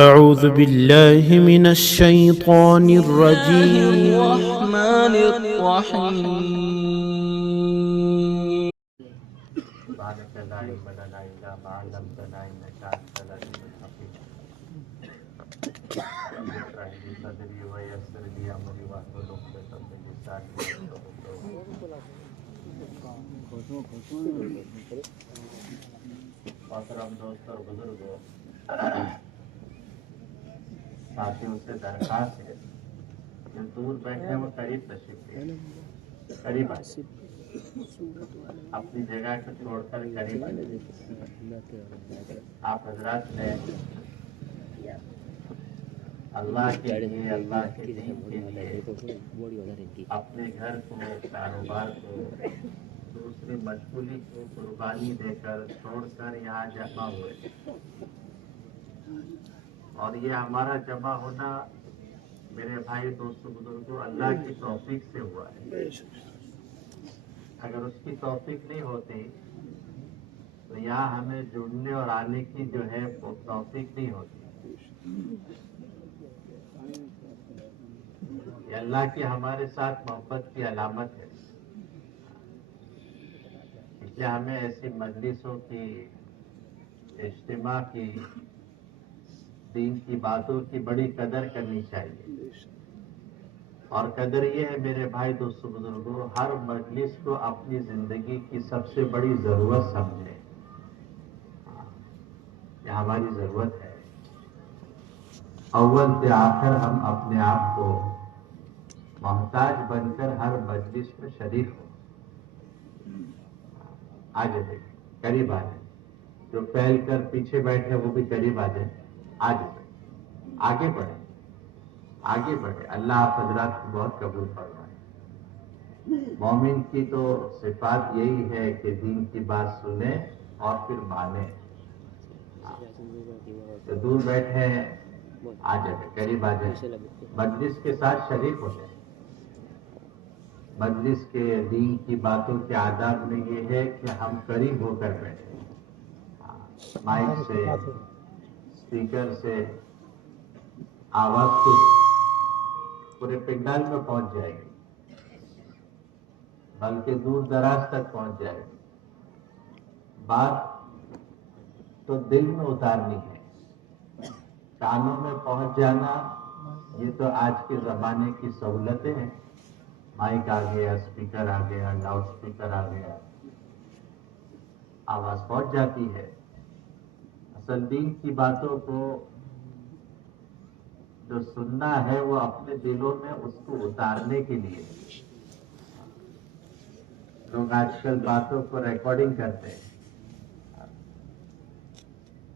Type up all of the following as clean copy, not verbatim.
أعوذ بالله من الشيطان الرجيم. الرحمن الرحيم. سبحانك لا علم لنا إلا ما علمتنا إنك أنت العليم الحكيم. رب اشرح لي صدري ويسر لي أمري واحلل عقدة من لساني يفقهوا قولي. محترم دوست اور بزرگوں، ساتھیوں سے درخواست ہے جو دور بیٹھے ہیں وہ قریب تشریف لیں، قریب آ جائیں، اپنی جگہ کو چھوڑ کر قریب آ جائیں۔ آپ حضرات نے اللہ کے لیے، اللہ کے دین کے لیے اپنے گھر کو، کاروبار کو، دوسری مشغولی کو قربانی دے کر چھوڑ کر یہاں جمع ہوئے، اور یہ ہمارا جمع ہونا میرے بھائی دوستوں بزرگوں اللہ کی توفیق سے ہوا ہے۔ اگر اس کی توفیق نہیں ہوتی تو یہاں ہمیں جڑنے اور آنے کی جو ہے وہ توفیق نہیں ہوتی۔ یہ اللہ کی ہمارے ساتھ محبت کی علامت ہے، اس لیے ہمیں ایسی مجلسوں کی، اجتماع کی، دین کی باتوں کی بڑی قدر کرنی چاہیے۔ اور قدر یہ ہے میرے بھائی دوستوں بزرگوں، ہر مجلس کو اپنی زندگی کی سب سے بڑی ضرورت سمجھیں۔ یہ ہماری ضرورت ہے، اول سے آخر ہم اپنے آپ کو محتاج بن کر ہر مجلس میں شریک ہوں۔ آ جائیں، قریب آ جائیں، جو پھیل کر پیچھے بیٹھے وہ بھی قریب آ جائیں، آ جائیں، آگے بڑھیں، آگے بڑھیں۔ اللہ آپ حضرات کو بہت قبول فرمائے۔ مومن کی تو صفات یہی ہے کہ دین کی بات سنیں اور پھر مانیں۔ جو دور بیٹھے ہیں آ جائیں، قریب آ جائیں، مجلس کے ساتھ شریک ہو جائیں۔ مجلس کے دین کی باتوں کے آداب میں یہ ہے کہ ہم قریب ہو کر بیٹھیں، مائک سے، اسپیکر سے آواز تو پورے پنڈال میں پہنچ جائے گی، بلکہ دور دراز تک پہنچ جائے گی۔ بات تو دل میں اتارنی ہے، کانوں میں پہنچ جانا یہ تو آج کے زمانے کی سہولتیں ہیں، مائک آ گیا، اسپیکر آ گیا، لاؤڈ اسپیکر آ گیا، آواز پہنچ جاتی ہے۔ اصل دین کی باتوں کو جو سننا ہے وہ اپنے دلوں میں اس کو اتارنے کے لیے۔ لوگ آج کل باتوں کو ریکارڈنگ کرتے ہیں،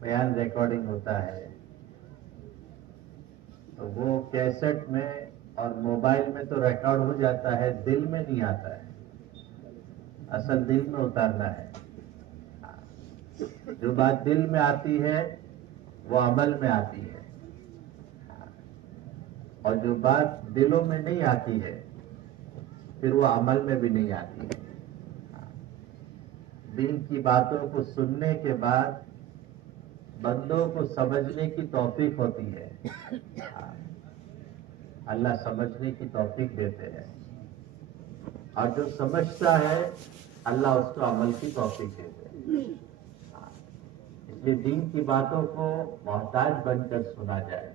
بیان ریکارڈنگ ہوتا ہے تو وہ کیسٹ میں اور موبائل میں تو ریکارڈ ہو جاتا ہے، دل میں نہیں آتا ہے۔ اصل دل میں اتارنا ہے۔ جو بات دل میں آتی ہے وہ عمل میں آتی ہے، اور جو بات دلوں میں نہیں آتی ہے پھر وہ عمل میں بھی نہیں آتی ہے۔ دین کی باتوں کو سننے کے بعد بندوں کو سمجھنے کی توفیق ہوتی ہے، اللہ سمجھنے کی توفیق دیتے ہیں، اور جو سمجھتا ہے اللہ اس کو عمل کی توفیق دیتے ہیں۔ اس لیے دین کی باتوں کو محتاج بن کر سنا جائے،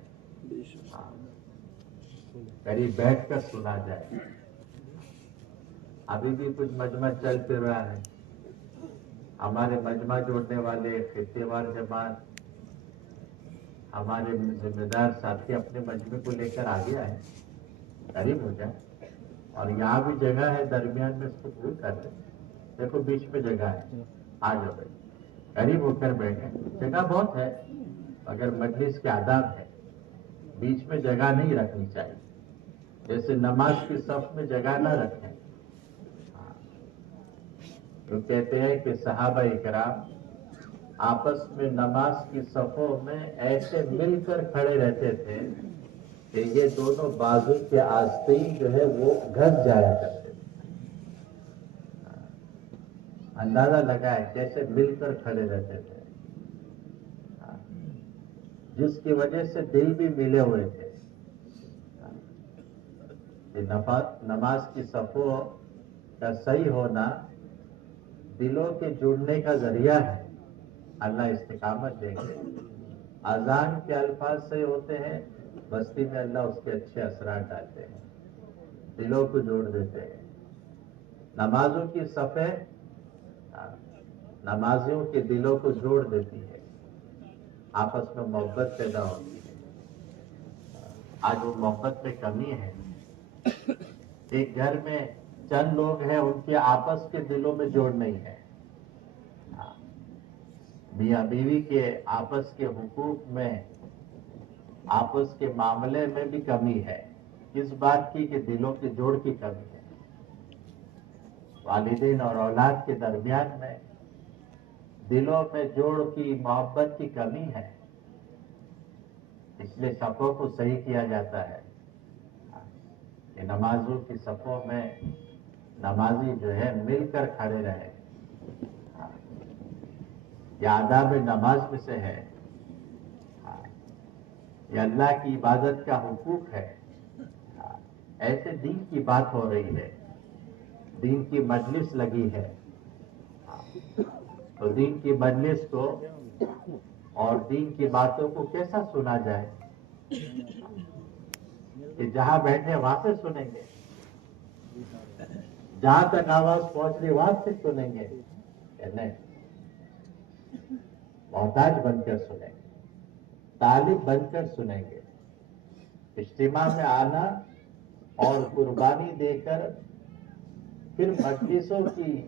قریب بیٹھ کر سنا جائے۔ ابھی بھی کچھ مجمع چل پھر رہا ہے، ہمارے مجمع جوڑنے والے خطے وار جماعت، ہمارے ذمہ دار ساتھی اپنے مجمع کو لے کر آگے آئے، قریب ہو جائے، اور یہاں بھی جگہ ہے درمیان میں، اس کو پور کر دیں۔ دیکھو بیچ میں جگہ ہے، آ جاؤ بھائی، قریب ہو کر بیٹھیں، جگہ بہت ہے مگر مجلس کے آداب ہے، بیچ میں جگہ نہیں رکھنی چاہیے، جیسے نماز کی صف میں جگہ نہ رکھیں۔ تو کہتے ہیں کہ صحابہ اکرام آپس میں نماز کی صفوں میں ایسے مل کر کھڑے رہتے تھے کہ یہ دونوں بازو کے آستین جو ہے وہ گھس جایا کرتے تھے۔ اندازہ لگائے کیسے مل کر کھڑے رہتے تھے۔ جس کی وجہ سے دل بھی ملے ہوئے تھے. نماز کی صفوں کا صحیح ہونا دلوں کے جڑنے کا ذریعہ ہے. اللہ استقامت دیں گے. اذان کے الفاظ صحیح ہوتے ہیں، بستی میں اللہ اس کے اچھے اثرات ڈالتے ہیں، دلوں کو جوڑ دیتے ہیں. نمازوں کی صفیں نمازیوں کے دلوں کو جوڑ دیتی ہے، آپس میں محبت پیدا ہوتی ہے. آج وہ محبت میں کمی ہے. ایک گھر میں چند لوگ ہیں، ان کے آپس کے دلوں میں جوڑ نہیں ہے. میاں بیوی کے آپس کے حقوق میں، آپس کے معاملے میں بھی کمی ہے. کس بات کی؟ کہ دلوں کے جوڑ کی کمی ہے. والدین اور اولاد کے درمیان میں دلوں میں جوڑ کی، محبت کی کمی ہے. اس لیے صفوں کو صحیح کیا جاتا ہے کہ نمازوں کی صفوں میں نمازی جو ہے مل کر کھڑے رہے. یہ آداب نماز میں سے ہے. یہ اللہ کی عبادت کا حقوق ہے. ایسے دین کی بات ہو رہی ہے، دین کی مجلس لگی ہے، تو دین کی مجلس کو اور دین کی باتوں کو کیسا سنا جائے؟ کہ جہاں بیٹھے وہاں سے سنیں گے، جہاں تک آواز پہنچ رہی وہاں سے سنیں گے کہ نہیں؟ محتاج بن کر سنیں گے، طالب بن کر سنیں گے. اجتماع میں آنا اور قربانی دے کر پھر مجلسوں کی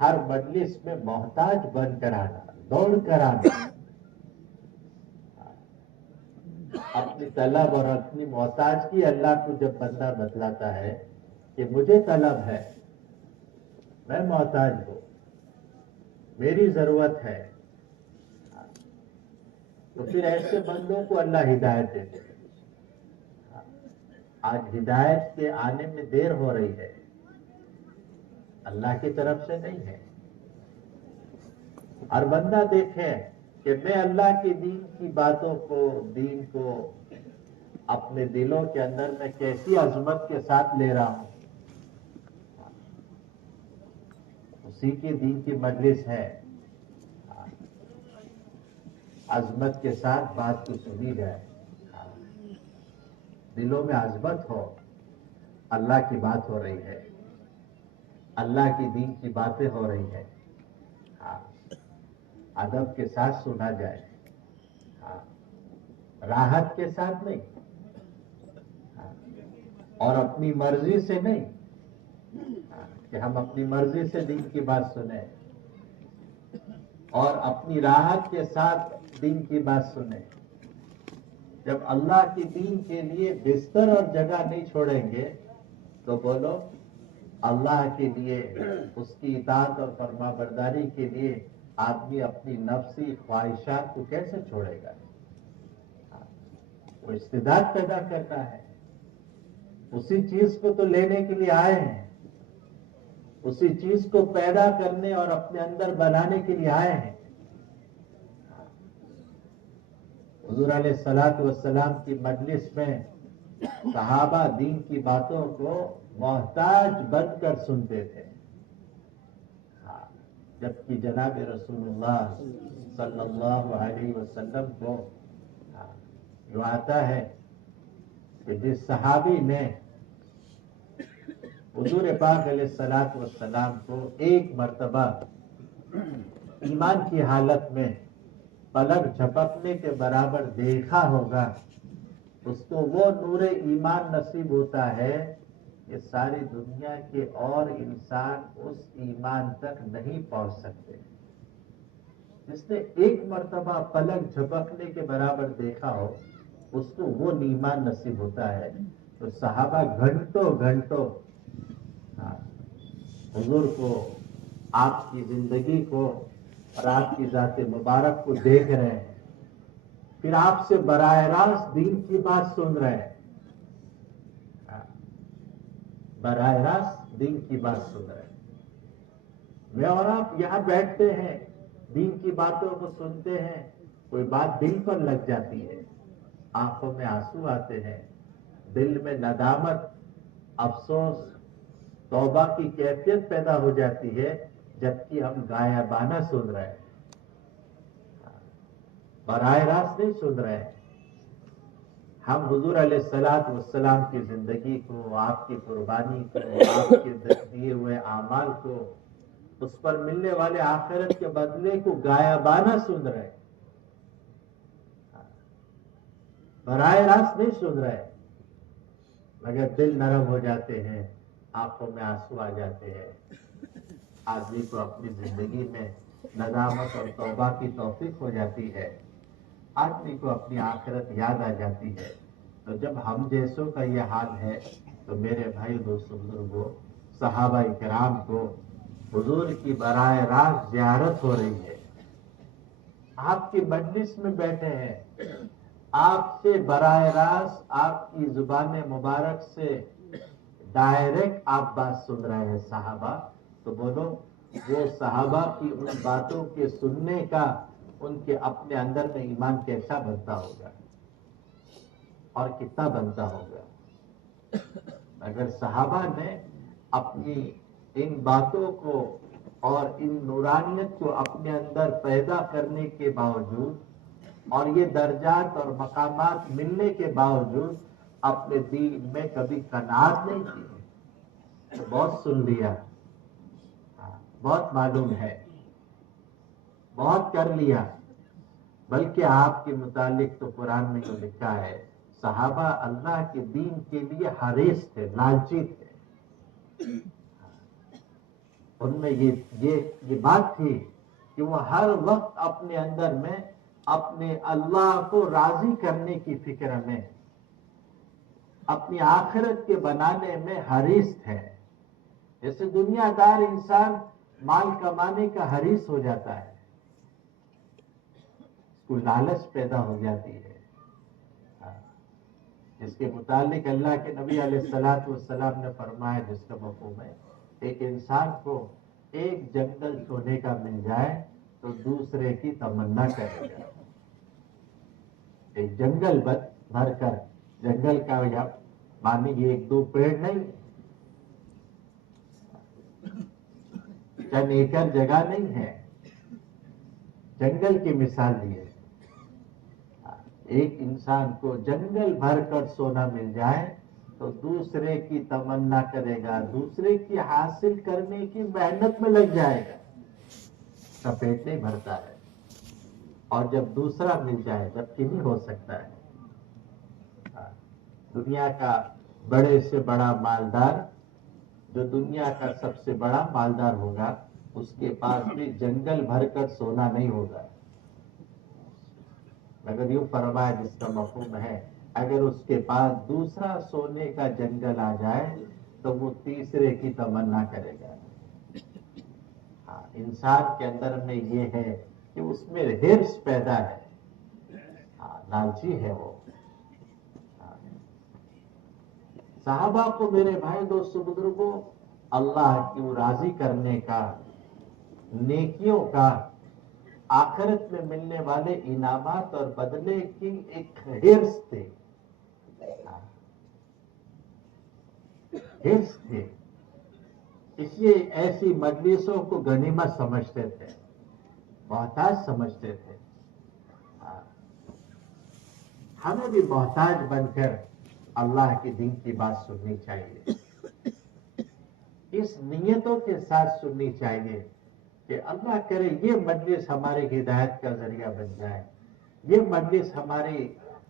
ہر مجلس میں محتاج بن کر آنا، دوڑ کر آنا. اپنی طلب اور اپنی محتاج کی اللہ کو جب بندہ بتلاتا ہے کہ مجھے طلب ہے، میں محتاج ہوں، میری ضرورت ہے، تو پھر ایسے بندوں کو اللہ ہدایت دیتے ہیں. آج ہدایت کے آنے میں دیر ہو رہی ہے، اللہ کی طرف سے نہیں ہے. اور بندہ دیکھے کہ میں اللہ کے دین کی باتوں کو، دین کو اپنے دلوں کے اندر میں کیسی عظمت کے ساتھ لے رہا ہوں. اسی کے دین کی مجلس ہے، عظمت کے ساتھ بات کو سنی جائے، دلوں میں عظمت ہو. اللہ کی بات ہو رہی ہے، اللہ کی دین کی باتیں ہو رہی ہے، ادب کے ساتھ سنا جائے، راحت کے ساتھ نہیں، اور اپنی مرضی سے نہیں کہ ہم اپنی مرضی سے دین کی بات سنیں اور اپنی راحت کے ساتھ دین کی بات سنیں. جب اللہ کی دین کے لیے بستر اور جگہ نہیں چھوڑیں گے تو بولو اللہ کے لیے، اس کی اطاعت اور فرما برداری کے لیے آدمی اپنی نفسی خواہشات کو کیسے چھوڑے گا؟ وہ استعداد پیدا کرتا ہے، اسی چیز کو تو لینے کے لیے آئے ہیں، اسی چیز کو پیدا کرنے اور اپنے اندر بنانے کے لیے آئے ہیں. حضور علیہ الصلوۃ والسلام کی مجلس میں صحابہ دین کی باتوں کو محتاج بن کر سنتے تھے، جبکہ جناب رسول اللہ صلی اللہ علیہ وسلم کو جو آتا ہے کہ جس صحابی نے حضور پاک علیہ الصلوۃ والسلام کو ایک مرتبہ ایمان کی حالت میں پلک جھپکنے کے برابر دیکھا ہوگا، اس کو وہ نور ایمان نصیب ہوتا ہے کہ ساری دنیا کے اور انسان اس ایمان تک نہیں پہنچ سکتے. جس نے ایک مرتبہ پلک جھپکنے کے برابر دیکھا ہو، اس کو وہ ایمان نصیب ہوتا ہے. تو صحابہ گھنٹوں گھنٹوں حضور کو، آپ کی زندگی کو اور آپ کی ذات مبارک کو دیکھ رہے ہیں، پھر آپ سے براہ راست دین کی بات سن رہے ہیں، براہ راست دین کی بات سن رہے ہیں. میں اور آپ یہاں بیٹھتے ہیں، دین کی باتوں کو سنتے ہیں، کوئی بات دل پر لگ جاتی ہے، آنکھوں میں آنسو آتے ہیں، دل میں ندامت، افسوس، توبہ کی کیفیت پیدا ہو جاتی ہے، جبکہ ہم غائبانہ سن رہے ہیں، براہ راست نہیں سن رہے ہیں۔ ہم حضور علیہ الصلوۃ والسلام کی زندگی کو، آپ کی قربانی کو، آپ کے دیے ہوئے اعمال کو، اس پر ملنے والے آخرت کے بدلے کو غائبانہ سن رہے ہیں، براہ راست نہیں سن رہے، مگر دل نرم ہو جاتے ہیں، آنکھوں میں آنسو آ جاتے ہیں۔ آدمی کو اپنی زندگی میں ندامت اور توبہ کی توفیق ہو جاتی ہے، آدمی کو اپنی آخرت یاد آ جاتی ہے۔ تو جب ہم جیسوں کا یہ حال ہے تو میرے بھائی دوستوں بزرگوں، صحابہ کرام کو حضور کی براہ راست زیارت ہو رہی ہے، آپ کی مجلس میں بیٹھے ہیں، آپ سے براہ راست آپ کی زبان مبارک سے ڈائریکٹ آپ بات سن رہے ہیں صحابہ، تو بولو وہ صحابہ کی ان باتوں کے سننے کا ان کے اپنے اندر میں ایمان کیسا بنتا ہوگا اور کتنا بنتا ہوگا۔ اگر صحابہ نے اپنی ان باتوں کو اور ان نورانیت کو اپنے اندر پیدا کرنے کے باوجود اور یہ درجات اور مقامات ملنے کے باوجود اپنے دل میں کبھی قناعت نہیں کی، بہت سن لیا، بہت معلوم ہے، بہت کر لیا، بلکہ آپ کے متعلق تو قرآن میں جو لکھا ہے، صحابہ اللہ کے دین کے لیے حریص تھے، لالچی تھے۔ ان میں یہ بات تھی کہ وہ ہر وقت اپنے اندر میں اپنے اللہ کو راضی کرنے کی فکر میں، اپنی آخرت کے بنانے میں حریص تھے۔ جیسے دنیا دار انسان مال کمانے کا حریص ہو جاتا ہے، اس کو لالچ پیدا ہو جاتی ہے، جس کے متعلق اللہ کے نبی علیہ الصلوۃ والسلام نے فرمایا، جس کا مفہوم ہے ایک انسان کو ایک جنگل سونے کا مل جائے تو دوسرے کی تمنا کرے گا۔ ایک جنگل بھر کر، جنگل کا مانی یہ ایک دو پیڑ نہیں، چند ایکڑ جگہ نہیں ہے، جنگل کی مثال دی ہے۔ ایک انسان کو جنگل بھر کر سونا مل جائے تو دوسرے کی تمنا کرے گا، دوسرے کی حاصل کرنے کی محنت میں لگ جائے گا، اس کا پیٹ نہیں بھرتا ہے۔ اور جب دوسرا مل جائے، جبکہ نہیں ہو سکتا ہے، دنیا کا بڑے سے بڑا مالدار، جو دنیا کا سب سے بڑا مالدار ہوگا، اس کے پاس بھی جنگل بھر کر سونا نہیں ہوگا، مگر یوں فرمایا جس کا مفہوم ہے، اگر اس کے پاس دوسرا سونے کا جنگل آ جائے تو وہ تیسرے کی تمنا کرے گا۔ انسان کے اندر میں یہ ہے کہ اس میں حرص پیدا ہے، لالچی ہے وہ۔ صحابہ کو میرے بھائی دوستو بزرگوں، اللہ کو راضی کرنے کا، نیکیوں کا، آخرت میں ملنے والے انعامات اور بدلے کی ایک حرص تھی، حرص تھی، اس لیے ایسی مجلسوں کو غنیمت سمجھتے تھے، محتاج سمجھتے تھے۔ ہمیں بھی محتاج بن کر اللہ کے دین کی بات سننی چاہیے، اس نیتوں کے ساتھ سننی چاہیے کہ اللہ کرے یہ مجلس ہماری ہدایت کا ذریعہ بن جائے، یہ مجلس ہماری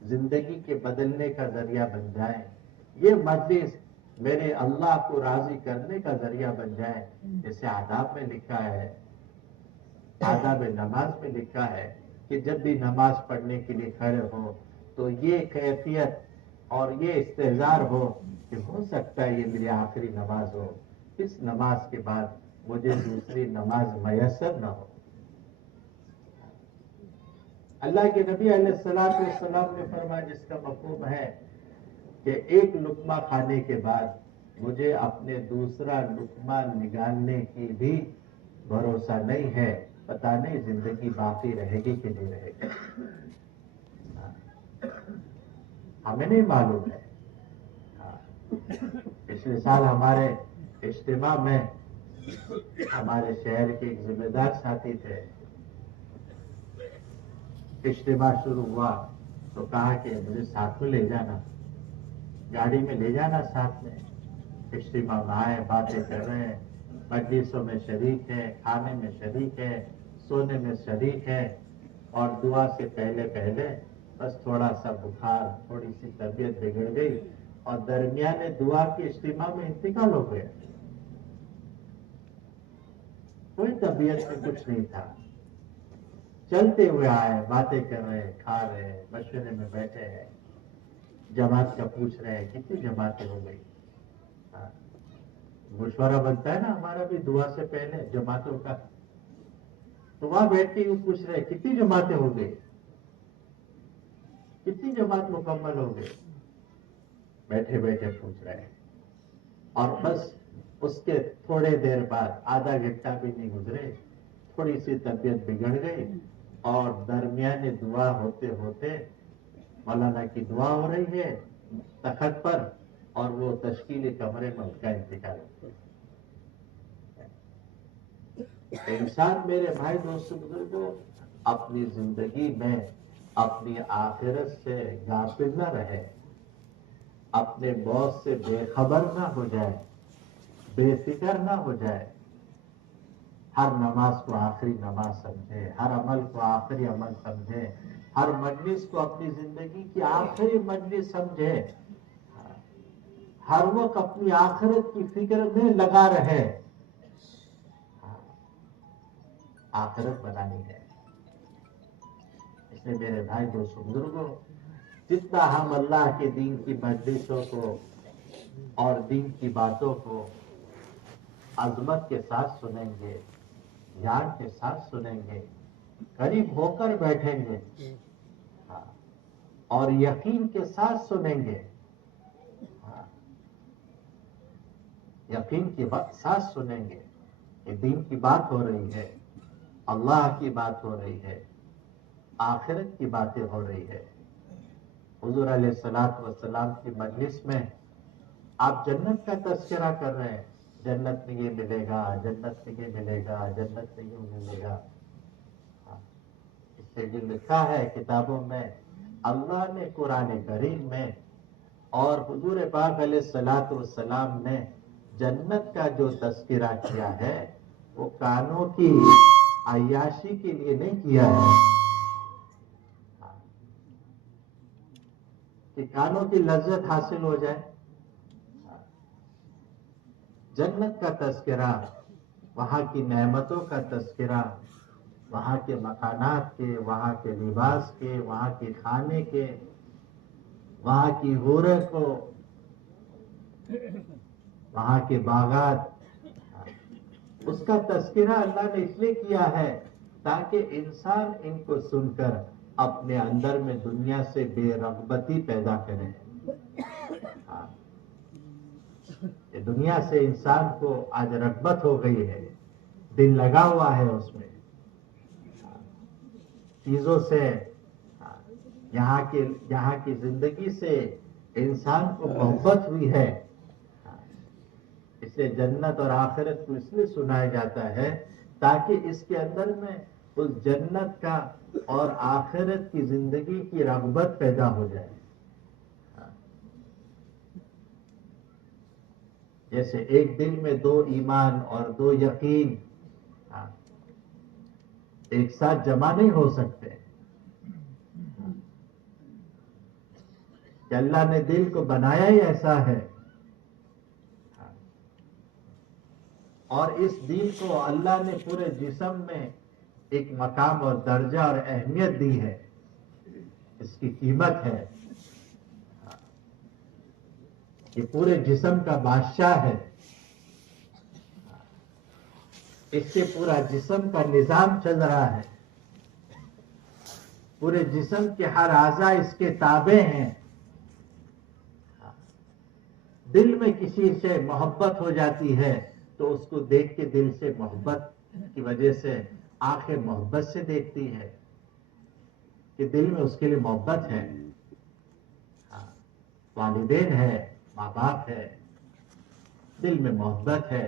زندگی کے بدلنے کا ذریعہ بن جائے، یہ مجلس میرے اللہ کو راضی کرنے کا ذریعہ بن جائے۔ جیسے آداب میں لکھا ہے، آداب نماز میں لکھا ہے کہ جب بھی نماز پڑھنے کے لیے کھڑے ہو تو یہ کیفیت اور یہ استحضار ہو کہ ہو سکتا ہے یہ میری آخری نماز ہو، اس نماز کے بعد مجھے دوسری نماز میسر نہ ہو۔ اللہ کے نبی علیہ الصلوۃ والسلام نے فرمایا، جس کا مفہوم ہے کہ ایک لقمہ کھانے کے بعد مجھے اپنے دوسرا لقمہ نگالنے کی بھی بھروسہ نہیں ہے، پتہ نہیں زندگی باقی رہے گی کہ نہیں رہے گی، ہمیں نہیں معلوم ہے۔ پچھلے سال ہمارے اجتماع میں ہمارے شہر کے ایک ذمہ دار ساتھی تھے، اجتماع شروع ہوا تو کہا کہ مجھے ساتھ میں لے جانا، گاڑی میں لے جانا ساتھ میں، اجتماع میں آئے، باتیں کر رہے ہیں، مجلسوں میں شریک ہے، کھانے میں شریک ہے، سونے میں شریک ہے، اور دعا سے پہلے پہلے بس تھوڑا سا بخار، تھوڑی سی طبیعت بگڑ گئی اور درمیان دعا کے اجتماع میں انتقال ہو گیا۔ کوئی طبیعت میں کچھ نہیں تھا، چلتے ہوئے آئے، باتیں کر رہے، کھا رہے، مشورے میں بیٹھے ہیں، جماعت کا پوچھ رہے ہیں کتنی جماعتیں ہو گئی۔ مشورہ بنتا ہے نا ہمارا بھی دعا سے پہلے جماعتوں کا، تو وہاں بیٹھ کے یوں پوچھ رہے کتنی جماعتیں ہو گئی، کتنی جماعت مکمل ہو گئی، بیٹھے بیٹھے پوچھ رہے ہیں۔ اور بس اس کے تھوڑے دیر بعد، آدھا گھنٹہ بھی نہیں گزرے، تھوڑی سی طبیعت بگڑ گئی اور درمیان دعا ہوتے ہوتے مولانا کی دعا ہو رہی ہے تخت پر اور وہ تشکیلی کمرے میں اس کا انتقال ہو گیا۔ انسان میرے بھائی دوست بزرگوں اپنی زندگی میں اپنی آخرت سے غافل نہ رہے، اپنے موت سے بے خبر نہ ہو جائے، بے فکر نہ ہو جائے، ہر نماز کو آخری نماز سمجھے، ہر عمل کو آخری عمل سمجھے، ہر مجلس کو اپنی زندگی کی آخری مجلس سمجھے، ہر وقت اپنی آخرت کی فکر میں لگا رہے۔ آخرت بنانی ہے، اس لیے میرے بھائی دوستو بزرگوں، جتنا ہم اللہ کے دین کی مجلسوں کو اور دین کی باتوں کو عظمت کے ساتھ سنیں گے، یاد کے ساتھ سنیں گے، قریب ہو کر بیٹھیں گے اور یقین کے ساتھ سنیں گے، یقین کے ساتھ سنیں گے کہ دین کی بات ہو رہی ہے، اللہ کی بات ہو رہی ہے، آخرت کی باتیں ہو رہی ہے۔ حضور علیہ الصلوۃ والسلام کی مجلس میں آپ جنت کا تذکرہ کر رہے ہیں، جنت میں یہ ملے گا، جنت میں یہ ملے گا، جنت میں یہ ملے گا۔ اس سے جو لکھا ہے کتابوں میں، اللہ نے قرآن کریم میں اور حضور پاک علیہ الصلوۃ والسلام نے جنت کا جو تذکرہ کیا ہے وہ کانوں کی عیاشی کے لیے نہیں کیا ہے کہ کانوں کی لذت حاصل ہو جائے۔ جنت کا تذکرہ، وہاں کی نعمتوں کا تذکرہ، وہاں کے مکانات کے، وہاں کے لباس کے، وہاں کے کھانے کے، وہاں کی حوریں کو، وہاں کے باغات، اس کا تذکرہ اللہ نے اس لیے کیا ہے تاکہ انسان ان کو سن کر اپنے اندر میں دنیا سے بے رغبتی پیدا کرے۔ دنیا سے انسان کو آج رغبت ہو گئی ہے، دل لگا ہوا ہے اس میں، چیزوں سے، یہاں کی زندگی سے انسان کو محبت ہوئی ہے۔ اسے جنت اور آخرت کو اس لیے سنایا جاتا ہے تاکہ اس کے اندر میں اس جنت کا اور آخرت کی زندگی کی رغبت پیدا ہو جائے۔ جیسے ایک دل میں دو ایمان اور دو یقین ایک ساتھ جمع نہیں ہو سکتے، کہ اللہ نے دل کو بنایا ہی ایسا ہے، اور اس دل کو اللہ نے پورے جسم میں ایک مقام اور درجہ اور اہمیت دی ہے، اس کی قیمت ہے، یہ پورے جسم کا بادشاہ ہے، اس سے پورا جسم کا نظام چل رہا ہے، پورے جسم کے ہر اعضاء اس کے تابع ہیں۔ دل میں کسی سے محبت ہو جاتی ہے تو اس کو دیکھ کے دل سے محبت کی وجہ سے آنکھیں محبت سے دیکھتی ہے کہ دل میں اس کے لیے محبت ہے. والدین ہے، ماں باپ ہے، دل میں محبت ہے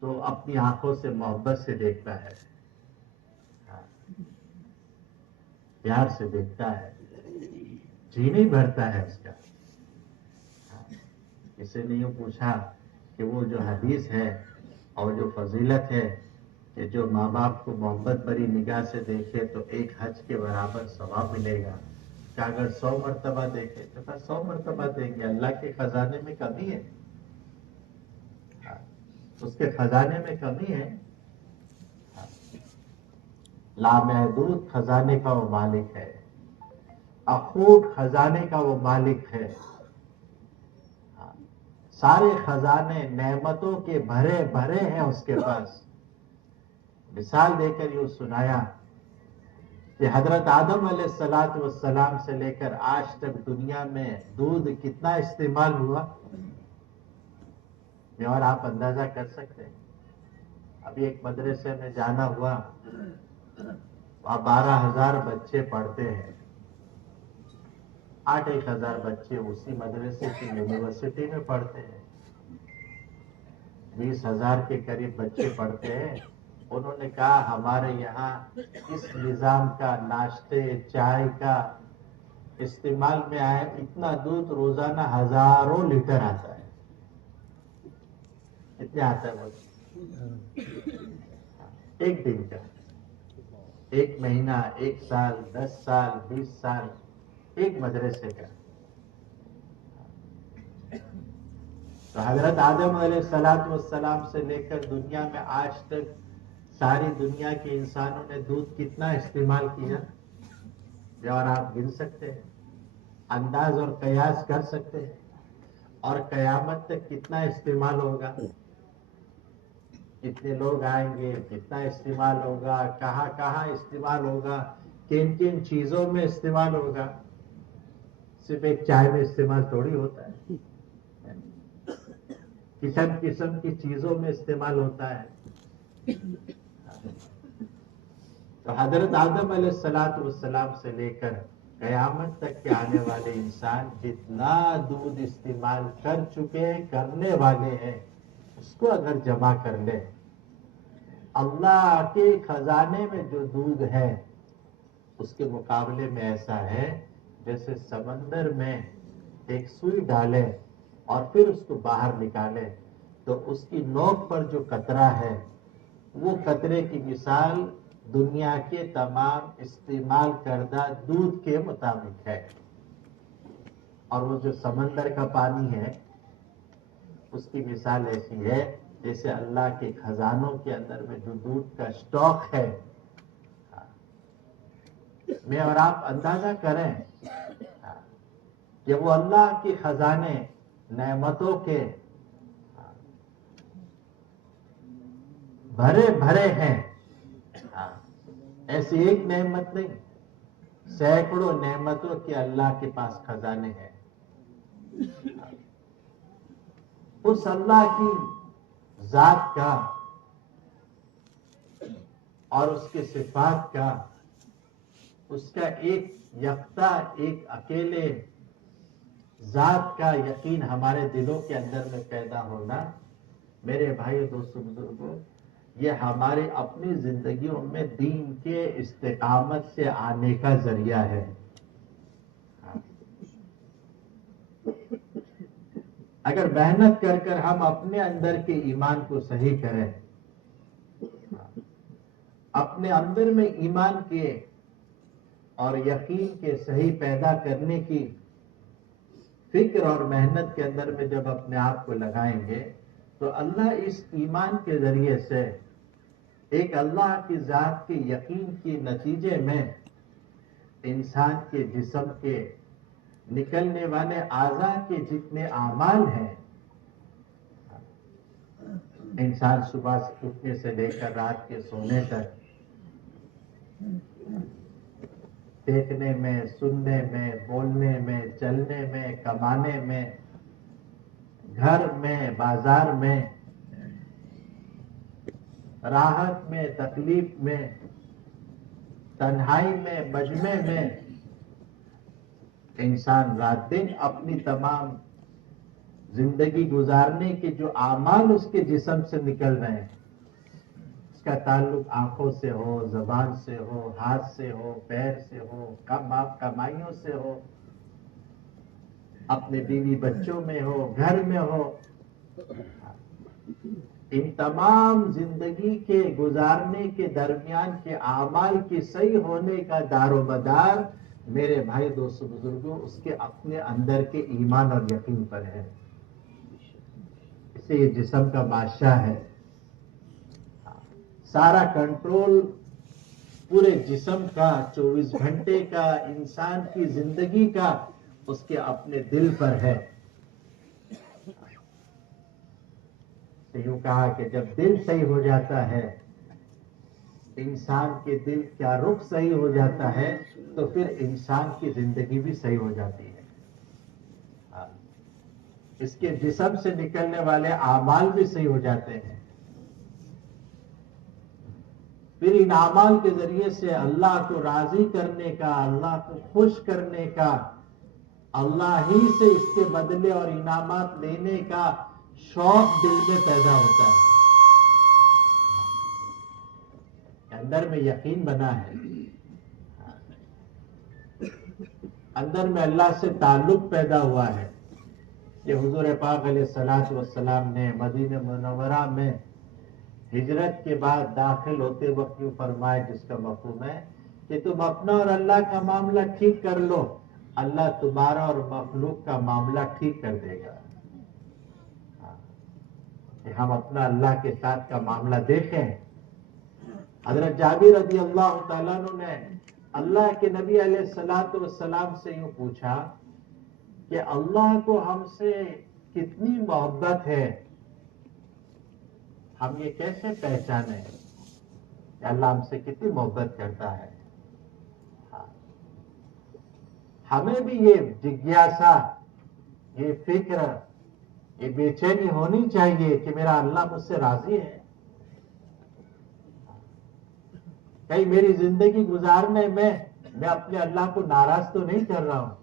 تو اپنی آنکھوں سے محبت سے دیکھتا ہے، پیار سے دیکھتا ہے، جی نہیں بھرتا ہے اس کا. کسی نے یوں پوچھا کہ وہ جو حدیث ہے اور جو فضیلت ہے کہ جو ماں باپ کو محبت بھری نگاہ سے دیکھے تو ایک حج کے برابر ثواب ملے گا، کہ اگر 100 مرتبہ دیکھے تو 100 مرتبہ دیکھے. اللہ کے خزانے میں کمی ہے؟ اس کے خزانے میں کمی ہے؟ لامحدود خزانے کا وہ مالک ہے، اخوٹ خزانے کا وہ مالک ہے. سارے خزانے نعمتوں کے بھرے بھرے ہیں اس کے پاس. مثال دے کر یوں سنایا کہ حضرت آدم علیہ السلام سے لے کر آج تک دنیا میں دودھ کتنا استعمال ہوا، اور آپ اندازہ کر سکتے ہیں. ابھی ایک مدرسے میں جانا ہوا، وہاں 12,000 بچے پڑھتے ہیں. 8,000 بچے اسی مدرسے کی یونیورسٹی میں پڑھتے ہیں. 20,000 کے قریب بچے پڑھتے ہیں. انہوں نے کہا ہمارے یہاں اس نظام کا ناشتے چائے کا استعمال میں آئے اتنا دودھ روزانہ 1000 لیٹر آتا ہے. کتنے آتا ہے وہ؟ ایک دن کا، 1 مہینہ، 1 سال، 10 سال، 20 سال، ایک مدرسے کا. تو حضرت آدم علیہ السلام سے لے کر دنیا میں آج تک ساری دنیا کے انسانوں نے دودھ کتنا استعمال کیا، جو اور آپ گن سکتے ہیں، انداز اور قیاس کر سکتے ہیں. اور قیامت تک کتنا استعمال ہوگا، کتنے لوگ آئیں گے، کتنا استعمال ہوگا، کہاں کہاں استعمال ہوگا، کن کن چیزوں میں استعمال ہوگا. صرف ایک چائے میں استعمال تھوڑی ہوتا ہے، قسم قسم کی چیزوں میں استعمال ہوتا ہے. تو حضرت آدم علیہ السلام سے لے کر قیامت تک کے آنے والے انسان جتنا دودھ استعمال کر چکے کرنے والے ہیں، اس کو اگر جمع کر لے، اللہ کے خزانے میں جو دودھ ہے اس کے مقابلے میں ایسا ہے جیسے سمندر میں ایک سوئی ڈالے اور پھر اس کو باہر نکالے تو اس کی نوک پر جو قطرہ ہے وہ قطرے کی مثال دنیا کے تمام استعمال کردہ دودھ کے مطابق ہے. اور وہ جو سمندر کا پانی ہے اس کی مثال ایسی ہے جیسے اللہ کے خزانوں کے اندر میں جو دودھ کا سٹاک ہے. میں اور آپ اندازہ کریں کہ وہ اللہ کے خزانے نعمتوں کے بھرے بھرے ہیں. ایسی ایک نعمت نہیں، سینکڑوں نعمتوں کے اللہ کے پاس خزانے ہیں. اس اللہ کی ذات کا اور اس کے صفات کا، اس کا ایک یکتا ایک اکیلے ذات کا یقین ہمارے دلوں کے اندر میں پیدا ہونا، میرے بھائی دوستوں بزرگوں، یہ ہماری اپنی زندگیوں میں دین کے استقامت سے آنے کا ذریعہ ہے. اگر محنت کر کر ہم اپنے اندر کے ایمان کو صحیح کریں، اپنے اندر میں ایمان کے اور یقین کے صحیح پیدا کرنے کی فکر اور محنت کے اندر میں جب اپنے آپ کو لگائیں گے تو اللہ اس ایمان کے ذریعے سے ایک اللہ کی ذات کے یقین کے نتیجے میں انسان کے جسم کے نکلنے والے اعضاء کے جتنے اعمال ہیں، انسان صبح سے اٹھنے سے لے کر رات کے سونے تک دیکھنے میں، سننے میں، بولنے میں، چلنے میں، کمانے میں، گھر میں، بازار میں، راحت میں، تکلیف میں، تنہائی میں، مجمع میں انسان رات دن اپنی تمام زندگی گزارنے کے جو اعمال اس کے جسم سے نکل رہے ہیں، اس کا تعلق آنکھوں سے ہو، زبان سے ہو، ہاتھ سے ہو، پیر سے ہو، کمائیوں سے ہو، اپنے بیوی بچوں میں ہو، گھر میں ہو، ان تمام زندگی کے گزارنے کے درمیان کے اعمال کے صحیح ہونے کا دار و مدار میرے بھائی دوستو بزرگوں اس کے اپنے اندر کے ایمان اور یقین پر ہے. اسے یہ جسم کا بادشاہ ہے. سارا کنٹرول پورے جسم کا، 24 گھنٹے کا، انسان کی زندگی کا اس کے اپنے دل پر ہے. یوں کہا کہ جب دل صحیح ہو جاتا ہے، انسان کے دل کا رخ صحیح ہو جاتا ہے تو پھر انسان کی زندگی بھی صحیح ہو جاتی ہے. اس کے جسم سے نکلنے والے اعمال بھی صحیح ہو جاتے ہیں. پھر ان اعمال کے ذریعے سے اللہ کو راضی کرنے کا، اللہ کو خوش کرنے کا، اللہ ہی سے اس کے بدلے اور انعامات لینے کا شوق دل میں پیدا ہوتا ہے. اندر میں یقین بنا ہے، اندر میں اللہ سے تعلق پیدا ہوا ہے. کہ حضور پاک علیہ الصلوۃ والسلام نے مدینہ منورہ میں ہجرت کے بعد داخل ہوتے وقت یوں فرمایا، جس کا مفہوم ہے کہ تم اپنا اور اللہ کا معاملہ ٹھیک کر لو، اللہ تمہارا اور مخلوق کا معاملہ ٹھیک کر دے گا. کہ ہم اپنا اللہ کے ساتھ کا معاملہ دیکھیں. حضرت جابر رضی اللہ تعالیٰ عنہ نے اللہ کے نبی علیہ الصلوۃ والسلام سے یوں پوچھا کہ اللہ کو ہم سے کتنی محبت ہے، ہم یہ کیسے پہچانیں کہ اللہ ہم سے کتنی محبت کرتا ہے. ہمیں بھی یہ جگیاسا، یہ فکر، یہ بے چینی ہونی چاہیے کہ میرا اللہ مجھ سے راضی ہے. کہیں میری زندگی گزارنے میں اپنے اللہ کو ناراض تو نہیں کر رہا ہوں.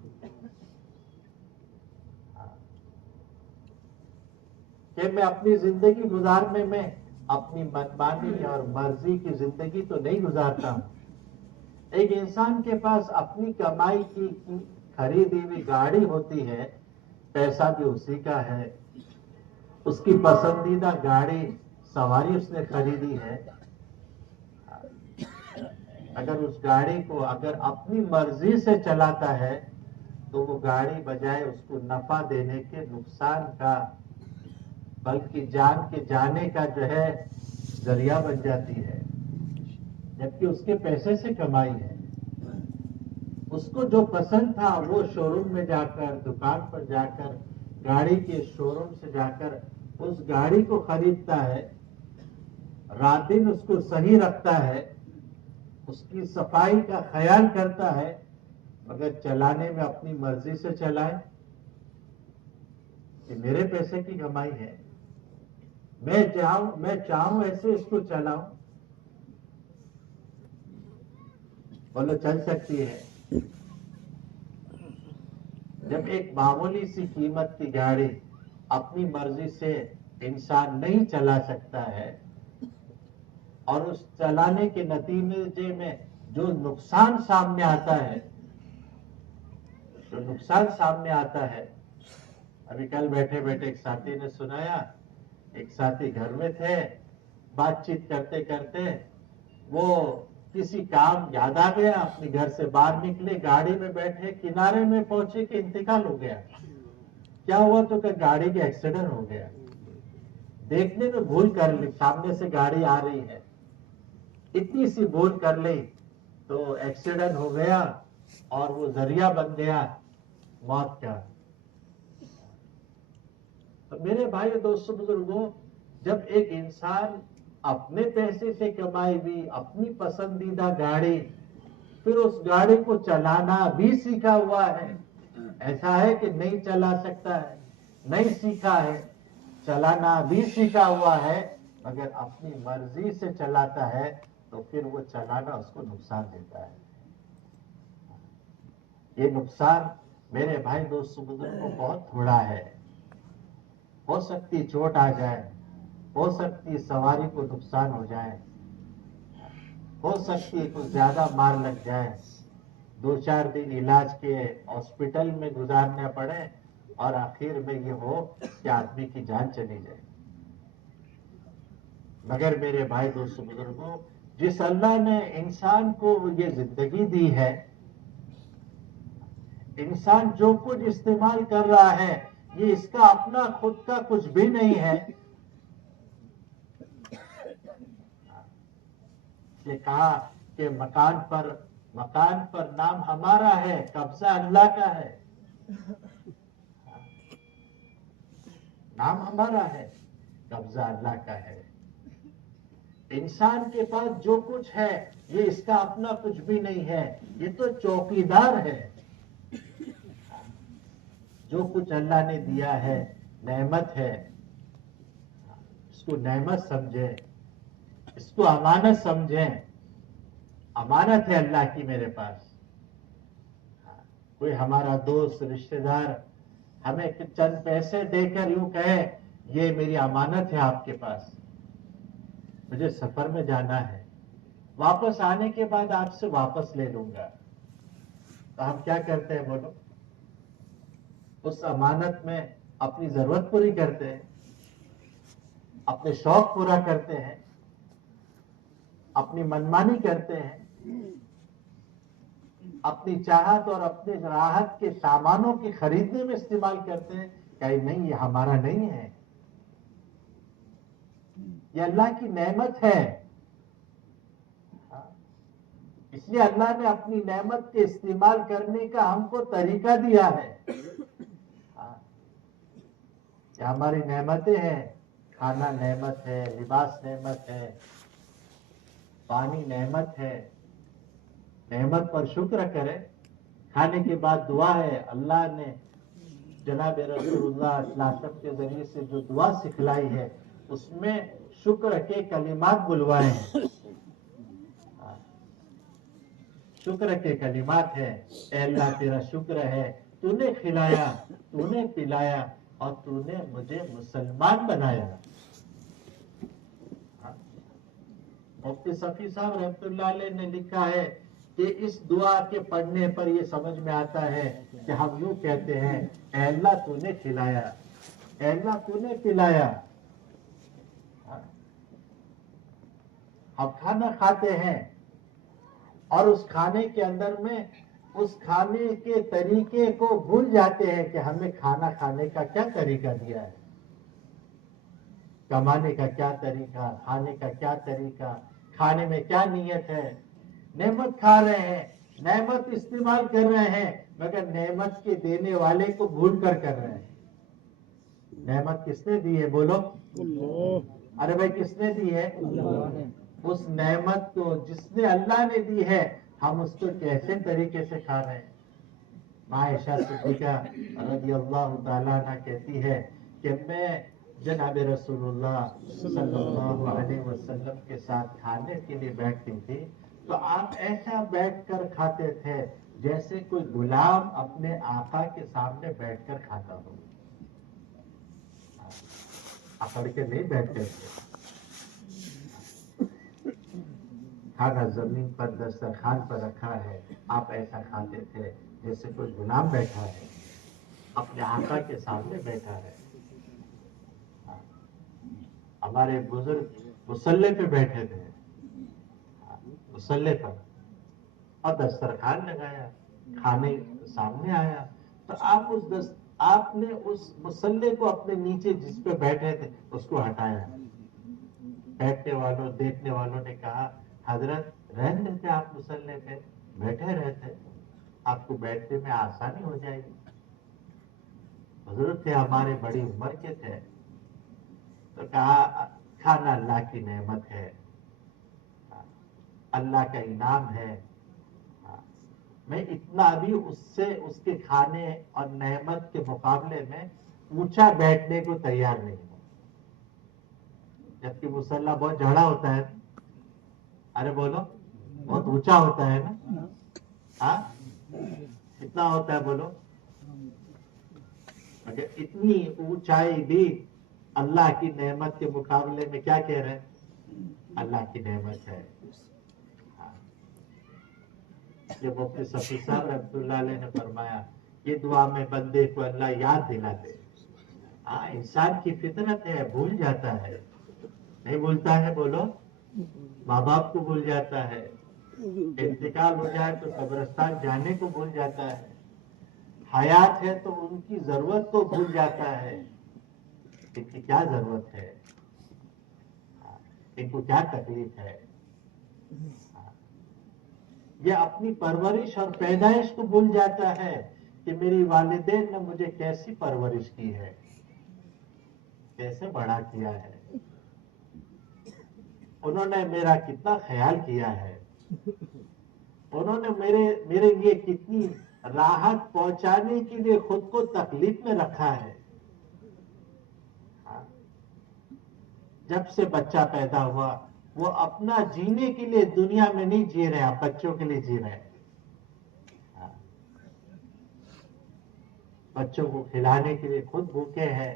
کہ میں اپنی زندگی گزارنے میں اپنی منمانی اور مرضی کی زندگی تو نہیں گزارتا ہوں. ایک انسان کے پاس اپنی کمائی کی خریدی ہوئی گاڑی ہوتی ہے، پیسہ بھی اسی کا ہے، اس کی پسندیدہ گاڑی سواری اس نے خریدی ہے. اگر اس گاڑی کو اگر اپنی مرضی سے چلاتا ہے تو وہ گاڑی بجائے اس کو نفع دینے کے نقصان کا بلکہ جان کے جانے کا جو ہے ذریعہ بن جاتی ہے. جبکہ اس کے پیسے سے کمائی ہے. اس کو جو پسند تھا وہ شو روم میں جا کر، دکان پر جا کر، گاڑی کے شو روم سے جا کر اس گاڑی کو خریدتا ہے، رات دن اس کو صحیح رکھتا ہے، اس کی صفائی کا خیال کرتا ہے، مگر چلانے میں اپنی مرضی سے چلائے کہ میرے پیسے کی کمائی ہے، میں چاہوں ایسے اس کو چلاؤں. بولو چل سکتی ہے. جب ایک معمولی سی قیمت کی گاڑی اپنی مرضی سے انسان نہیں چلا سکتا ہے اور اس چلانے کے نتیجے میں جو نقصان سامنے آتا ہے، ابھی کل بیٹھے بیٹھے ایک ساتھی نے سنایا، ایک ساتھی گھر میں تھے، بات چیت کرتے کرتے وہ کسی کام یاد آ گیا، اپنے گھر سے باہر نکلے، گاڑی میں بیٹھے، کنارے میں پہنچے کہ انتقال ہو گیا. کیا ہوا تو کہ گاڑی کا ایکسیڈنٹ ہو گیا. دیکھنے میں بھول کر لی، سامنے سے گاڑی آ رہی ہے، اتنی سی بھول کر لی تو ایکسیڈنٹ ہو گیا اور وہ ذریعہ بن گیا موت کا. تو میرے بھائی دوستو بزرگوں، جب ایک انسان اپنے پیسے سے کمائی ہوئی اپنی پسندیدہ گاڑی، پھر اس گاڑی کو چلانا بھی سیکھا ہوا ہے، ایسا ہے کہ نہیں چلا سکتا ہے، نہیں سیکھا ہے، چلانا بھی سیکھا ہوا ہے، مگر اپنی مرضی سے چلاتا ہے تو پھر وہ چلانا اس کو نقصان دیتا ہے. یہ نقصان میرے بھائی دوست بزرگوں کو بہت تھوڑا ہے. ہو سکتی چوٹ آ جائے، ہو سکتی سواری کو نقصان ہو جائے، ہو سکتی کچھ زیادہ مار لگ جائے، 2-4 دن علاج کے ہاسپٹل میں گزارنا پڑے اور آخر میں یہ ہو کہ آدمی کی جان چلی جائے. مگر میرے بھائی دوست بزرگوں، جس اللہ نے انسان کو یہ زندگی دی ہے، انسان جو کچھ استعمال کر رہا ہے یہ اس کا اپنا خود کا کچھ بھی نہیں ہے. یہ کہا کہ مکان پر نام ہمارا ہے، قبضہ اللہ کا ہے. نام ہمارا ہے، قبضہ اللہ کا ہے. انسان کے پاس جو کچھ ہے یہ اس کا اپنا کچھ بھی نہیں ہے، یہ تو چوکیدار ہے. جو کچھ اللہ نے دیا ہے نعمت ہے، اس کو نعمت سمجھیں، اس کو امانت سمجھیں. امانت ہے اللہ کی میرے پاس. کوئی ہمارا دوست رشتہ دار ہمیں چند پیسے دے کر یوں کہے یہ میری امانت ہے آپ کے پاس، مجھے سفر میں جانا ہے، واپس آنے کے بعد آپ سے واپس لے لوں گا، تو ہم کیا کرتے ہیں بولو؟ اس امانت میں اپنی ضرورت پوری کرتے ہیں، اپنے شوق پورا کرتے ہیں، اپنی منمانی کرتے ہیں، اپنی چاہت اور اپنی راحت کے سامانوں کی خریدنے میں استعمال کرتے ہیں. کہ نہیں یہ ہمارا نہیں ہے، یہ اللہ کی نعمت ہے. اس لیے اللہ نے اپنی نعمت کے استعمال کرنے کا ہم کو طریقہ دیا ہے. یہ ہماری نعمتیں ہیں. کھانا نعمت ہے، لباس نعمت ہے، پانی نعمت ہے. نعمت پر شکر کرے. کھانے کے بعد دعا ہے. اللہ نے جناب رسول اللہ صلی اللہ علیہ وسلم کے ذریعے سے جو دعا سکھلائی ہے اس میں شکر کے کلمات بلوائے ہیں. شکر کے کلمات ہیں. اے اللہ تیرا شکر ہے، تو نے کھلایا، تو نے پلایا اور تو نے مجھے مسلمان بنایا. مفتی صفی صاحب رحمۃ اللہ علیہ نے لکھا ہے کہ اس دعا کے پڑھنے پر یہ سمجھ میں آتا ہے کہ ہم یوں کہتے ہیں اے اللہ تو نے کھلایا، اے اللہ تو نے پلایا. ہم کھانا کھاتے ہیں اور اس کھانے کے اندر میں اس کھانے کے طریقے کو بھول جاتے ہیں کہ ہمیں کھانا کھانے کا کیا طریقہ دیا ہے، کمانے کا کیا طریقہ، کھانے کا کیا طریقہ، کھانے میں کیا نیت ہے. نعمت کھا رہے ہیں، نعمت استعمال کر رہے ہیں، مگر نعمت کے دینے والے کو بھول کر رہے ہیں. نعمت کس نے دی ہے بولو؟ ارے بھائی کس نے دی ہے؟ اس نعمت کو جس نے اللہ نے دی ہے ہم اس کو کیسے طریقے سے کھا رہے ہیں. عائشہ صدیقہ رضی اللہ تعالیٰ عنہ کہتی ہے کہ میں جناب رسول اللہ صلی اللہ علیہ وسلم کے ساتھ کھانے کے لیے بیٹھتی تھی تو آپ ایسا بیٹھ کر کھاتے تھے جیسے کوئی غلام اپنے آقا کے سامنے بیٹھ کر کھاتا ہو. اکڑ کے نہیں بیٹھتے تھے. کھانا زمین پر دسترخوان پر رکھا ہے، آپ ایسا کھاتے تھے جیسے کوئی غلام بیٹھا ہے، اپنے آقا کے سامنے بیٹھا ہے. ہمارے بزرگ مصلے پہ بیٹھے تھے، مصلے پر، اور دسترخوان لگایا، کھانے سامنے آیا تو آپ نے اس مصلے کو اپنے نیچے جس پہ بیٹھے تھے اس کو ہٹایا. بیٹھنے والوں دیکھنے والوں نے کہا حضرت رہ لیتے آپ مصلے پہ، بیٹھے رہتے، آپ کو بیٹھنے میں آسانی ہو جائے گی. بزرگ تھے ہمارے، بڑی عمر کے تھے، تو کہا کھانا اللہ کی نعمت ہے، اللہ کا انعام ہے. میں اتنا بھی اس کے کھانے اور نعمت کے مقابلے میں اونچا بیٹھنے کو تیار نہیں ہوں. جبکہ مصلہ بہت جھڑا ہوتا ہے. ارے بولو, بہت اونچا ہوتا ہے نا. ہاں, کتنا ہوتا ہے بولو. مگر اتنی اونچائی بھی اللہ کی نعمت کے مقابلے میں کیا کہہ رہے ہیں؟ اللہ کی نعمت ہے. یہ مفتی صفی صاحب رحمۃ اللہ علیہ نے فرمایا, یہ دعا میں بندے کو اللہ یاد دلاتے. ہاں, انسان کی فطرت ہے, بھول جاتا ہے. نہیں بھولتا ہے بولو, ماں باپ کو بھول جاتا ہے, انتقال ہو جائے تو قبرستان جانے کو بھول جاتا ہے, حیات ہے تو ان کی ضرورت کو بھول جاتا ہے. ان کی کیا ضرورت ہے, ان کو کیا تکلیف ہے. یہ اپنی پرورش اور پیدائش کو بھول جاتا ہے کہ میری والدین نے مجھے کیسی پرورش کی ہے, کیسے بڑا کیا ہے, انہوں نے میرا کتنا خیال کیا ہے, انہوں نے میرے لیے کتنی راحت پہنچانے کے لیے خود کو تکلیف میں رکھا ہے. جب سے بچہ پیدا ہوا وہ اپنا جینے کے لیے دنیا میں نہیں جی رہے, آپ بچوں کے لیے جی رہے ہیں. بچوں کو کھلانے کے لیے خود بھوکے ہیں,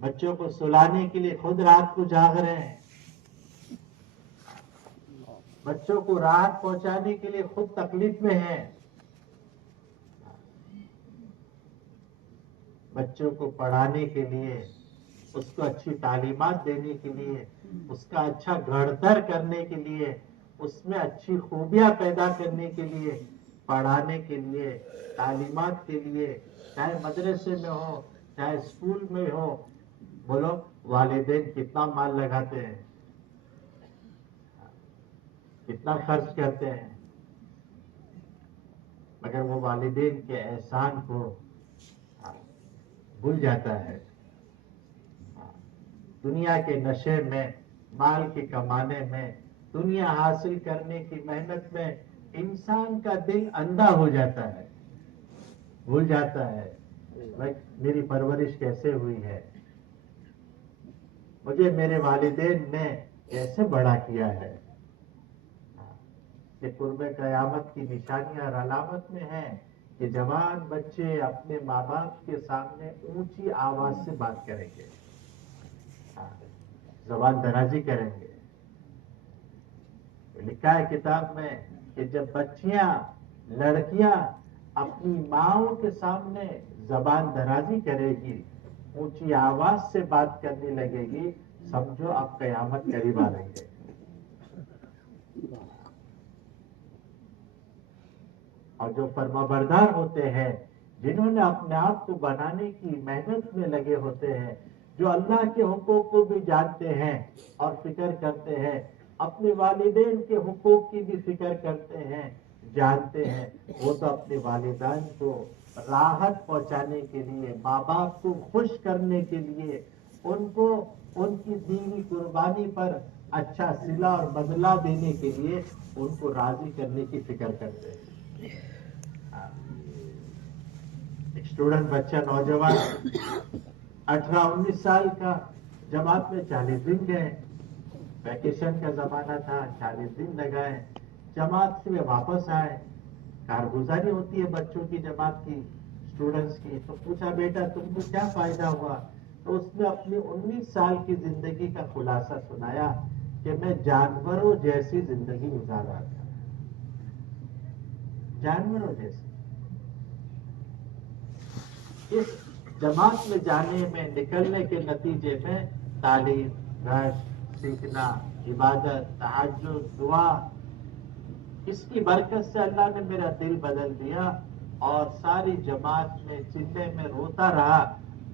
بچوں کو سلانے کے لیے خود رات کو جاگ رہے ہیں, بچوں کو راحت پہنچانے کے لیے خود تکلیف میں ہیں, بچوں کو پڑھانے کے لیے, اس کو اچھی تعلیمات دینے کے لیے, اس کا اچھا گھڑتر کرنے کے لیے, اس میں اچھی خوبیاں پیدا کرنے کے لیے, پڑھانے کے لیے, تعلیمات کے لیے, چاہے مدرسے میں ہو چاہے اسکول میں ہو, بولو والدین کتنا مال لگاتے ہیں, کتنا خرچ کرتے ہیں, مگر وہ والدین کے احسان کو بھول جاتا ہے. دنیا کے نشے میں, مال کے کمانے میں, دنیا حاصل کرنے کی محنت میں انسان کا دل اندھا ہو جاتا ہے, بھول جاتا ہے میری پرورش کیسے ہوئی ہے, مجھے میرے والدین نے کیسے بڑا کیا ہے. کہ قرب قیامت کی نشانیاں اور علامت میں ہے کہ جوان بچے اپنے ماں باپ کے سامنے اونچی آواز سے بات کریں گے, زبان درازی کریں گے. لکھا ہے کتاب میں کہ جب بچیاں, لڑکیاں اپنی ماؤں کے سامنے زبان درازی کرے گی, اونچی آواز سے بات کرنے لگے گی, سمجھو اب قیامت قریب آ رہی ہے. اور جو فرمانبردار ہوتے ہیں, جنہوں نے اپنے آپ کو بنانے کی محنت میں لگے ہوتے ہیں, جو اللہ کے حقوق کو بھی جانتے ہیں اور فکر کرتے ہیں, اپنے والدین کے حقوق کی بھی فکر کرتے ہیں, جانتے ہیں, وہ تو اپنے والدین کو راحت پہنچانے کے لیے, ماں باپ کو خوش کرنے کے لیے, ان کو ان کی دینی قربانی پر اچھا صلہ اور بدلہ دینے کے لیے ان کو راضی کرنے کی فکر کرتے ہیں. ایک اسٹوڈنٹ بچہ, نوجوان 18-19 سال کا, جماعت میں 40 دن گئے, ویکیشن کا زمانہ تھا, 40 دن لگائے, جماعت سے واپس آئے. کارگزاری ہوتی ہے بچوں کی, جماعت کی, اسٹوڈنٹس کی. تو پوچھا بیٹا تم کو کیا فائدہ ہوا, تو اس نے اپنی 19 سال کی زندگی کا خلاصہ سنایا کہ میں جانوروں جیسی زندگی گزار رہا تھا, جانوروں جیسی. اس جماعت میں جانے میں, نکلنے کے نتیجے میں تعلیم, رشک, سیکھنا, عبادت, تہجد, دعا, اس کی برکت سے اللہ نے میرا دل بدل دیا, اور ساری جماعت میں چلے میں روتا رہا.